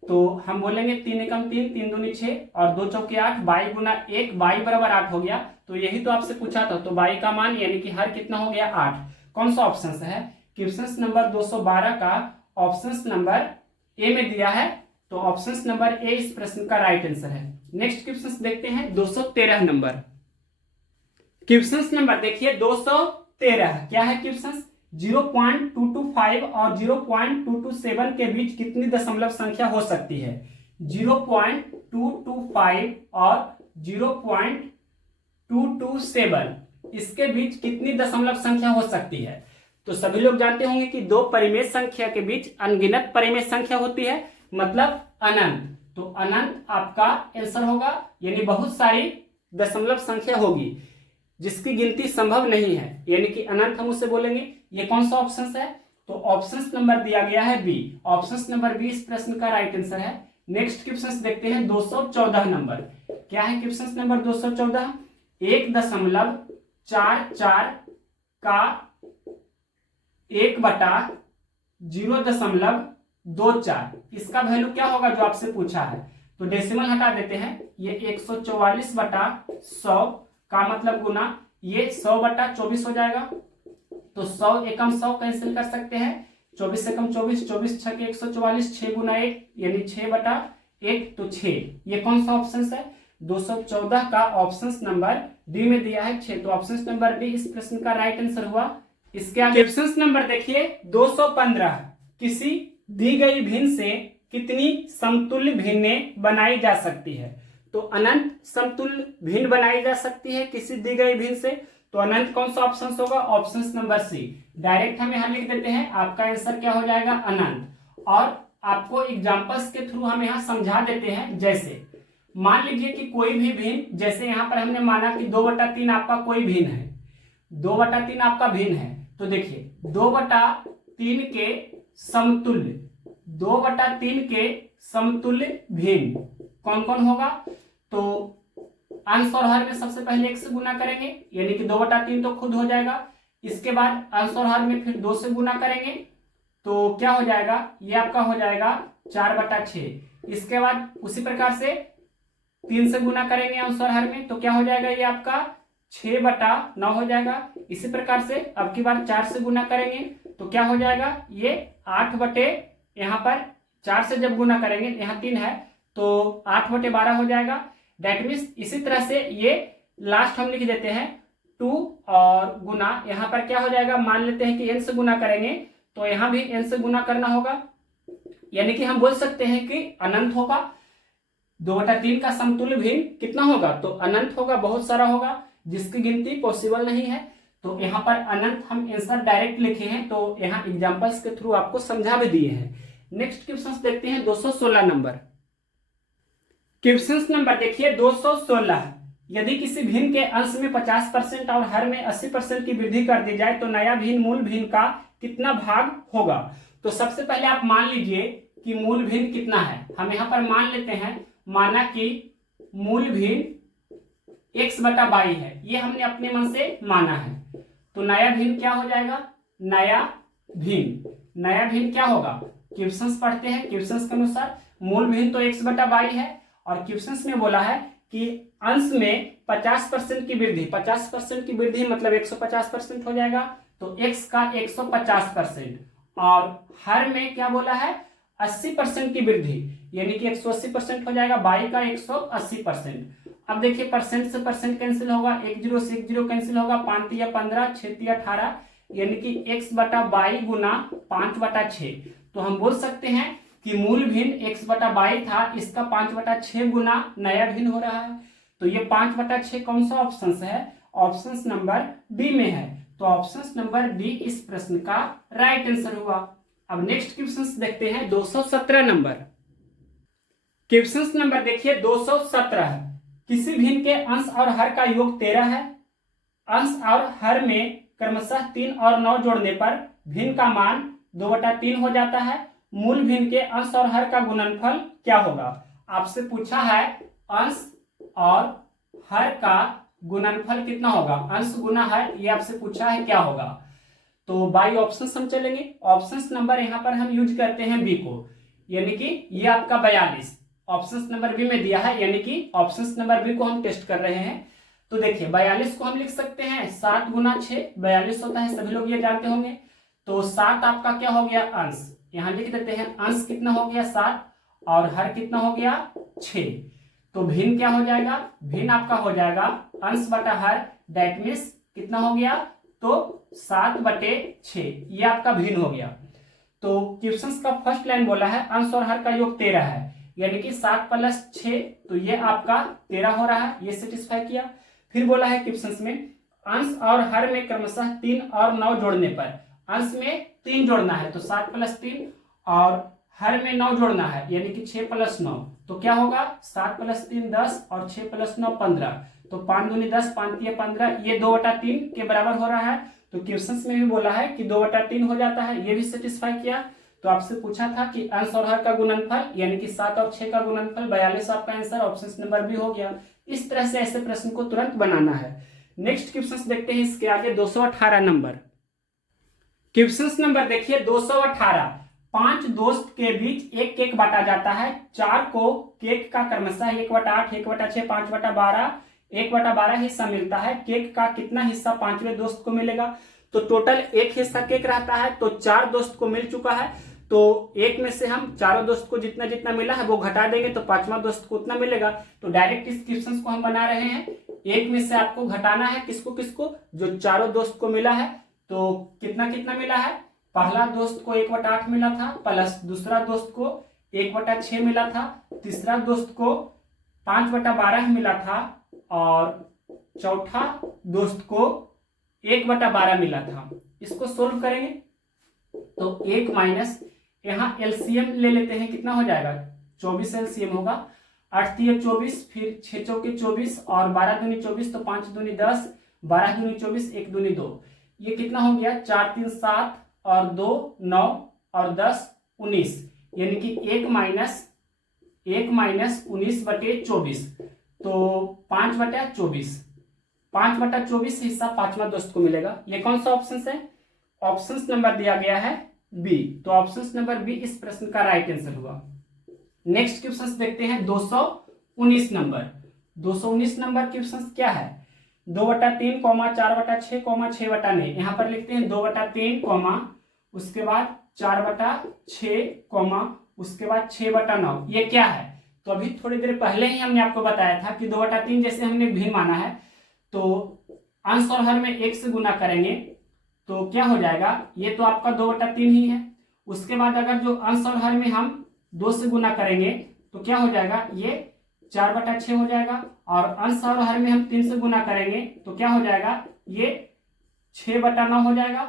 तो हम बोलेंगे 3 एकम 3, 3 दूनी 6 और 2 चौके 8, y गुना 1, y बराबर 8 हो गया। तो यही तो आपसे पूछा था, तो y का मान यानी कि हर कितना हो गया 8। कौन सा ऑप्शन है? क्वेश्चन नंबर 212 का ऑप्शन नंबर ए में दिया है, तो ऑप्शन नंबर ए इस प्रश्न का राइट आंसर है। नेक्स्ट क्वेश्चन देखते हैं 213 नंबर। क्वेश्चन नंबर देखिए 213, क्या है क्वेश्चन? 0.225 और 0.227 के बीच कितनी दशमलव संख्या हो सकती है? 0.225 और 0.227 इसके बीच कितनी दशमलव संख्या हो सकती है? तो सभी लोग जानते होंगे कि दो परिमेय संख्या के बीच अनगिनत परिमेय संख्या होती है, मतलब अनंत। तो अनंत आपका आंसर होगा, यानी बहुत सारी दशमलव संख्या होगी जिसकी गिनती संभव नहीं है, यानी कि अनंत हम उसे बोलेंगे। ये कौन सा ऑप्शन है? तो ऑप्शन नंबर दिया गया है बी, ऑप्शन नंबर बी इस प्रश्न का राइट आंसर है। नेक्स्ट क्वेश्चन देखते हैं 214 नंबर। क्या है क्वेश्चन नंबर 214? 1.44 का 1/0.24, इसका वैल्यू क्या होगा जो आपसे पूछा है? तो डेसिमल हटा देते हैं, ये 144 बटा 100 का मतलब गुना, ये 100 बटा 24 हो जाएगा। तो 100 एकम 100 कैंसिल कर सकते हैं, 24 एकम 24, 24 छके 144, 6 गुना 1 यानी 6 बटा 1, तो 6। ये कौन सा ऑप्शन है? 214 का ऑप्शन नंबर डी में दिया है 6, तो ऑप्शन नंबर डी इस प्रश्न का राइट आंसर हुआ। इसके आगे क्वेश्चन नंबर देखिए 215, किसी दी गई भिन्न से कितनी समतुल्य भिन्नें बनाई जा सकती है? तो अनंत समतुल्य भिन्न बनाई जा सकती है किसी दी गई भिन्न से, तो अनंत कौन सा ऑप्शन होगा? ऑप्शन नंबर सी। डायरेक्ट हम यहां लिख देते हैं, आपका आंसर क्या हो जाएगा? अनंत। और आपको एग्जांपल्स के थ्रू हम यहां समझा देते हैं, जैसे मान लीजिए कि कोई भी भिन्न, जैसे यहां पर हमने माना कि 2/3 आपका कोई भिन्न है, 2/3 आपका भिन्न है, तो देखिए 2/3 के समतुल्य, 2/3 के समतुल्य भिन्न कौन कौन होगा? तो अंश और हर में सबसे पहले 1 से गुना करेंगे, यानी कि 2/3 तो खुद हो जाएगा। इसके बाद अंश और हर में फिर 2 से गुना करेंगे, तो क्या हो जाएगा? ये आपका हो जाएगा 4/6। इसके बाद उसी प्रकार से 3 से गुना करेंगे अंश और हर में, तो क्या हो जाएगा? ये आपका 6/9 हो जाएगा। इसी प्रकार से अब की बार 4 से गुना करेंगे, तो क्या हो जाएगा? ये 8 यहाँ पर 4 से जब गुना करेंगे, यहाँ 3 है, तो 8/12 हो जाएगा। डेट मीन्स इसी तरह से ये लास्ट हम लिख देते हैं 2 और गुना, यहाँ पर क्या हो जाएगा? मान लेते हैं कि n से गुना करेंगे, तो यहाँ भी n से गुना करना होगा, यानी कि हम बोल सकते हैं कि अनंत होगा। 2/3 का समतुल्य भिन्न कितना होगा? तो अनंत होगा, बहुत सारा होगा, जिसकी गिनती पॉसिबल नहीं है। तो यहाँ पर अनंत हम आंसर डायरेक्ट लिखे हैं, तो यहाँ एग्जांपल्स के थ्रू आपको समझा भी दिए हैं। नेक्स्ट क्वेश्चन देखते हैं 216 नंबर। क्वेश्चन नंबर देखिए 216, यदि किसी भिन्न के अंश में 50% और हर में 80% की वृद्धि कर दी जाए तो नया भिन्न मूल भिन्न का कितना भाग होगा? तो सबसे पहले आप मान लीजिए कि मूल भिन्न कितना है। हम यहाँ पर मान लेते हैं, माना कि मूल भिन्न x/22 है, ये हमने अपने मन से माना है। तो नया भिन्न क्या हो जाएगा? नया भिन्न क्या होगा? क्वेश्चंस पढ़ते हैं, क्वेश्चंस के अनुसार मूल भिन्न तो x/22 है, और क्वेश्चंस में बोला है कि अंश में 50% की वृद्धि, 50% की वृद्धि मतलब 150% हो जाएगा, तो x का 150%, और हर में क्या बोला है? 80% की वृद्धि, यानी कि 180% हो जाएगा, y का 180%। अब देखिए परसेंट से परसेंट कैंसिल होगा, 1 0 से 1 0 कैंसिल होगा, 5 3 15, 6 3 18, यानी कि x/22 गुना 5/6। तो हम बोल सकते हैं कि मूल भिन्न x/22 था, इसका 5/6 गुना नया भिन्न हो रहा है। तो ये 5/6 कौन सा ऑप्शन है? ऑप्शन नंबर डी में है, तो ऑप्शन नंबर डी इस प्रश्न का राइट आंसर हुआ। अब नेक्स्ट क्वेश्चन देखते हैं 217 नंबर। क्वेश्चन नंबर देखिए 217, किसी भिन्न के अंश और हर का योग 13 है। अंश और हर में क्रमशः 3 और 9 जोड़ने पर भिन्न का मान 2/3 हो जाता है। मूल भिन्न के अंश और हर का गुणनफल क्या होगा? आपसे पूछा है अंश और हर का गुणनफल कितना होगा, अंश गुना हर, ये आपसे पूछा है क्या होगा। तो बाई ऑप्शंस हम चलेंगे। ऑप्शंस नंबर यहाँ पर हम यूज करते हैं बी को, यानी कि ये आपका 42 ऑप्शंस नंबर बी में दिया है, यानी कि ऑप्शंस नंबर बी को हम टेस्ट कर रहे हैं। तो देखिए 42 को हम लिख सकते हैं 7 गुना 6, 42 होता है, सभी लोग ये जानते होंगे। तो 7 आपका क्या हो गया? अंश, यहां लिख देते हैं अंश कितना हो गया 7, और हर कितना हो गया 6। तो भिन्न क्या हो जाएगा? भिन्न आपका हो जाएगा अंश बटा हर, दैट मीन्स कितना हो गया? तो 7/6, ये आपका भिन्न हो गया। तो क्वेश्चन का फर्स्ट लाइन बोला है अंश और हर का योग 13 है, यानी कि 7 + 6, तो ये आपका 13 हो रहा है, ये सेटिस्फाई किया। फिर बोला है क्वेश्चन में अंश और हर में क्रमशः 3 और 9 जोड़ने पर, अंश में 3 जोड़ना है तो 7 + 3, और हर में 9 जोड़ना है यानी कि 6 + 9, तो क्या होगा? 7 + 3 10 और 6 + 9 15, तो 5 दूनी 10, 5 3 15, ये 2/3 के बराबर हो रहा है। तो क्वेश्चंस में भी बोला है कि 2/3 हो जाता है, ये भी सेटिस्फाई किया। तो आपसे पूछा था कि अंश और हर का गुणनफल, यानी कि 7 और 6 का गुणनफल 42 आपका आंसर, ऑप्शन नंबर बी हो गया। इस तरह से ऐसे प्रश्न को तुरंत बनाना है। नेक्स्ट क्वेश्चन देखते हैं इसके आगे 218 नंबर। क्वेश्चन नंबर देखिए 218, 5 दोस्त के बीच एक केक बांटा जाता है। 4 को केक का क्रमशः 1/8, 1/6, 5/12, 1/12 हिस्सा मिलता है। केक का कितना हिस्सा 5वें दोस्त को मिलेगा? तो टोटल 1 हिस्सा केक रहता है, तो 4 दोस्त को मिल चुका है, तो 1 में से हम चारों दोस्त को जितना जितना मिला है वो घटा देंगे, तो 5वां दोस्त को उतना मिलेगा। तो डायरेक्ट इस क्वेश्चन को हम बना रहे हैं, 1 में से आपको घटाना है किसको किसको, जो चारों दोस्त को मिला है। तो कितना कितना मिला है? पहला दोस्त को 1/8 मिला था, प्लस दूसरा दोस्त को 1/6 मिला था, तीसरा दोस्त को 5/12 मिला था, और चौथा दोस्त को 1/12 मिला था। इसको सोल्व करेंगे तो 1 माइनस, यहाँ एलसीएम ले लेते हैं, कितना हो जाएगा? 24 एलसीएम होगा। 8 3 24, फिर 6 चौके 24, और 12 दूनी 24, तो 5 दूनी 10, 12 दूनी 24, 1 दूनी 2, ये कितना हो गया? 4 3 7 और 2 9 और 10 19, यानी कि 1 माइनस 19/24, तो 5/24, 5/24 हिस्सा 5वां दोस्त को मिलेगा। ये कौन सा ऑप्शन है? ऑप्शन नंबर दिया गया है बी, तो ऑप्शन नंबर बी इस प्रश्न का राइट आंसर हुआ। नेक्स्ट क्वेश्चन देखते हैं 219 नंबर। 219 नंबर क्वेश्चन क्या है? 2/3, 4/6, 6/9। यहाँ पर लिखते हैं 2/3, उसके बाद 4/6, उसके बाद 6/9। ये क्या है? तो अभी थोड़ी देर पहले ही हमने आपको बताया था कि 2/3 जैसे हमने भिन्न माना है, तो अंश और हर में 1 से गुना करेंगे तो क्या हो जाएगा? ये तो आपका 2/3 ही है। उसके बाद अगर जो अंश और हर में हम 2 से गुना करेंगे तो क्या हो जाएगा? ये 4/6 हो जाएगा, और अंश और हर में हम 3 से गुना करेंगे तो क्या हो जाएगा? ये 6/9 हो जाएगा।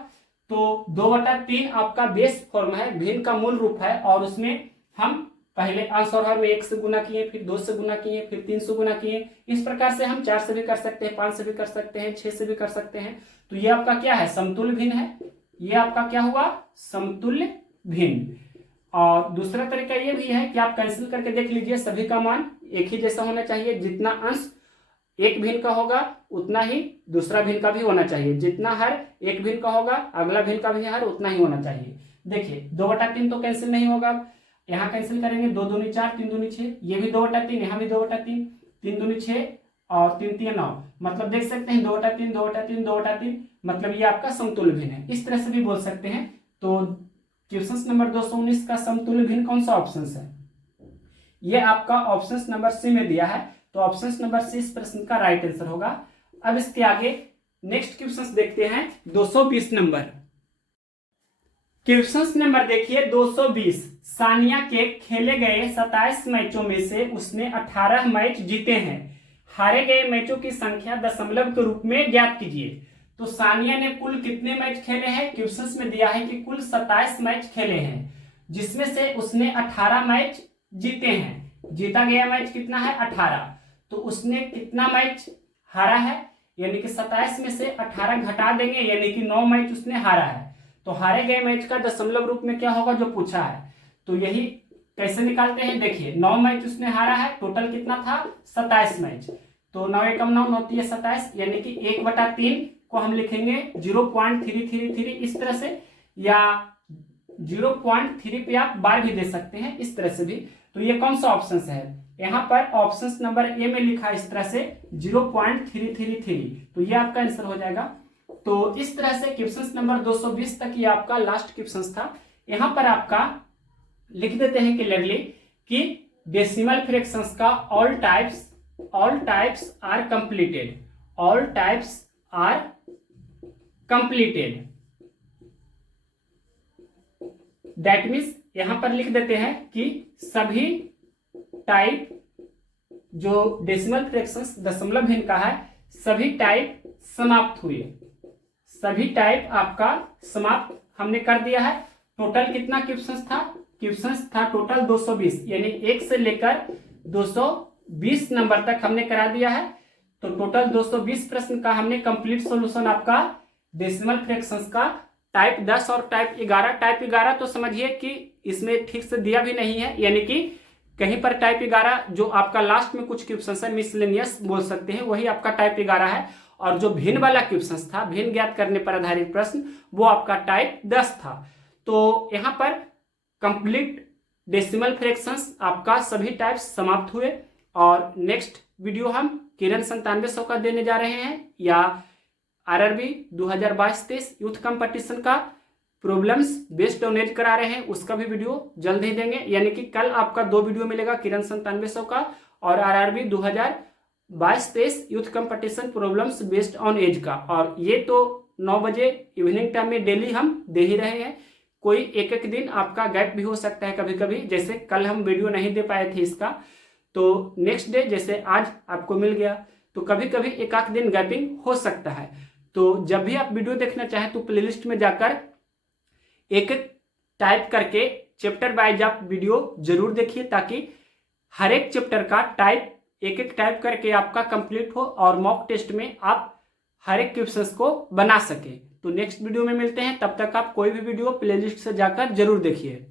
तो 2/3 आपका बेस फॉर्म है, भिन्न का मूल रूप है, और उसमें हम पहले अंश और हर में 1 से गुना किए, फिर 2 से गुना किए, फिर 3 से गुना किए। इस प्रकार से हम 4 से भी कर सकते हैं, 5 से भी कर सकते हैं, 6 से भी कर सकते हैं। तो ये आपका क्या है? समतुल्य भिन्न है। ये आपका क्या हुआ? समतुल्य भिन्न। और दूसरा तरीका ये भी है कि आप कैंसिल करके देख लीजिए, सभी का मान एक ही जैसा होना चाहिए। जितना अंश एक भिन्न का होगा उतना ही दूसरा भिन्न का भी होना चाहिए। जितना हर एक भिन्न का होगा अगला भिन्न का भी हर उतना ही होना चाहिए। देखिए 2/3 तो कैंसिल नहीं होगा, यहाँ कैंसिल करेंगे, 2 दूनी 4, 3 दूनी 6, ये भी 2/3, यहाँ भी 2/3, 3 दूनी 6 और 3 3 9, मतलब देख सकते हैं 2/3, 2/3, 2/3, मतलब ये आपका समतुल्य भिन्न है। इस तरह से भी बोल सकते हैं। तो क्वेश्चन नंबर 219 का समतुल्य भिन्न कौन सा ऑप्शन है? ये आपका ऑप्शन नंबर सी में दिया है, तो ऑप्शन नंबर सी इस प्रश्न का राइट आंसर होगा। अब इसके आगे नेक्स्ट क्वेश्चन देखते हैं 220 नंबर। क्वेश्चन नंबर देखिए 220। सानिया के खेले गए 27 मैचों में से उसने 18 मैच जीते हैं। हारे गए मैचों की संख्या दशमलव के रूप में ज्ञात कीजिए। तो सानिया ने कुल कितने मैच खेले हैं? क्वेश्चन में दिया है कि कुल 27 मैच खेले हैं, जिसमें से उसने 18 मैच जीते हैं। जीता गया मैच कितना है? 18। तो उसने कितना मैच हारा है? यानी कि 27 में से 18 घटा देंगे, यानी कि 9 मैच उसने हारा है। तो हारे गए मैच का दशमलव रूप में क्या होगा जो पूछा है, तो यही कैसे निकालते हैं? देखिए 9 मैच उसने हारा है, टोटल कितना था? 27 मैच। तो 9 एकम 9, 9 3 27, यानी कि 1/3 को हम लिखेंगे 0.333 इस तरह से, या 0.3 पे आप बार भी दे सकते हैं, इस तरह से भी। तो ये कौन सा ऑप्शन है? यहाँ पर ऑप्शन नंबर ए में लिखा इस तरह से 0.333, तो ये आपका आंसर हो जाएगा। तो इस तरह से क्वेश्चन नंबर 220 तक ये आपका लास्ट क्वेश्चन था। यहाँ पर आपका लिख देते हैं क्लियरली कि डेसिमल फ्रैक्शंस का all types are completed, all types are completed. That means यहां पर लिख देते हैं कि सभी टाइप जो डेसिमल फ्रैक्शंस दशमलव भिन्न का है, सभी टाइप समाप्त हुए, सभी टाइप आपका समाप्त हमने कर दिया है। टोटल कितना क्वेश्चंस था? क्वेश्चंस था टोटल 220, यानी 1 से लेकर 220 नंबर तक हमने करा दिया है। तो टोटल 220 प्रश्न का हमने कंप्लीट सॉल्यूशन आपका डेसिमल फ्रैक्शंस का टाइप 10 और टाइप 11। टाइप 11 तो समझिए कि इसमें ठीक से दिया भी नहीं है, यानी कि कहीं पर टाइप 11 जो आपका लास्ट में कुछ क्वेश्चन है मिसलेनियस बोल सकते हैं, वही आपका टाइप 11 है। और जो भिन्न वाला क्वेश्चन था, भिन्न ज्ञात करने पर आधारित प्रश्न, वो आपका टाइप 10 था। तो यहाँ पर कंप्लीट डेसिमल फ्रैक्शंस आपका सभी टाइप्स समाप्त हुए। और नेक्स्ट वीडियो हम किरण 9700 का देने जा रहे हैं, या आरआरबी 2022-23 यूथ कंपटीशन का प्रॉब्लम्स बेस्ड ऑन एज करा रहे हैं, उसका भी वीडियो जल्द ही देंगे। यानी कि कल आपका 2 वीडियो मिलेगा, किरण 9700 का और RRB 2022-23 youth competition problems based on age का। और ये तो 9 बजे इवनिंग टाइम में डेली हम दे ही रहे हैं। कोई एक एक दिन आपका गैप भी हो सकता है कभी कभी, जैसे कल हम वीडियो नहीं दे पाए थे इसका, तो नेक्स्ट डे जैसे आज आपको मिल गया, तो कभी कभी एक आध दिन गैपिंग हो सकता है। तो जब भी आप वीडियो देखना चाहें तो प्लेलिस्ट में जाकर एक एक टाइप करके चैप्टर वाइज आप वीडियो जरूर देखिए, ताकि हर एक चैप्टर का टाइप एक एक टाइप करके आपका कंप्लीट हो और मॉक टेस्ट में आप हर एक क्वेश्चंस को बना सके। तो नेक्स्ट वीडियो में मिलते हैं, तब तक आप कोई भी वीडियो प्लेलिस्ट से जाकर जरूर देखिए।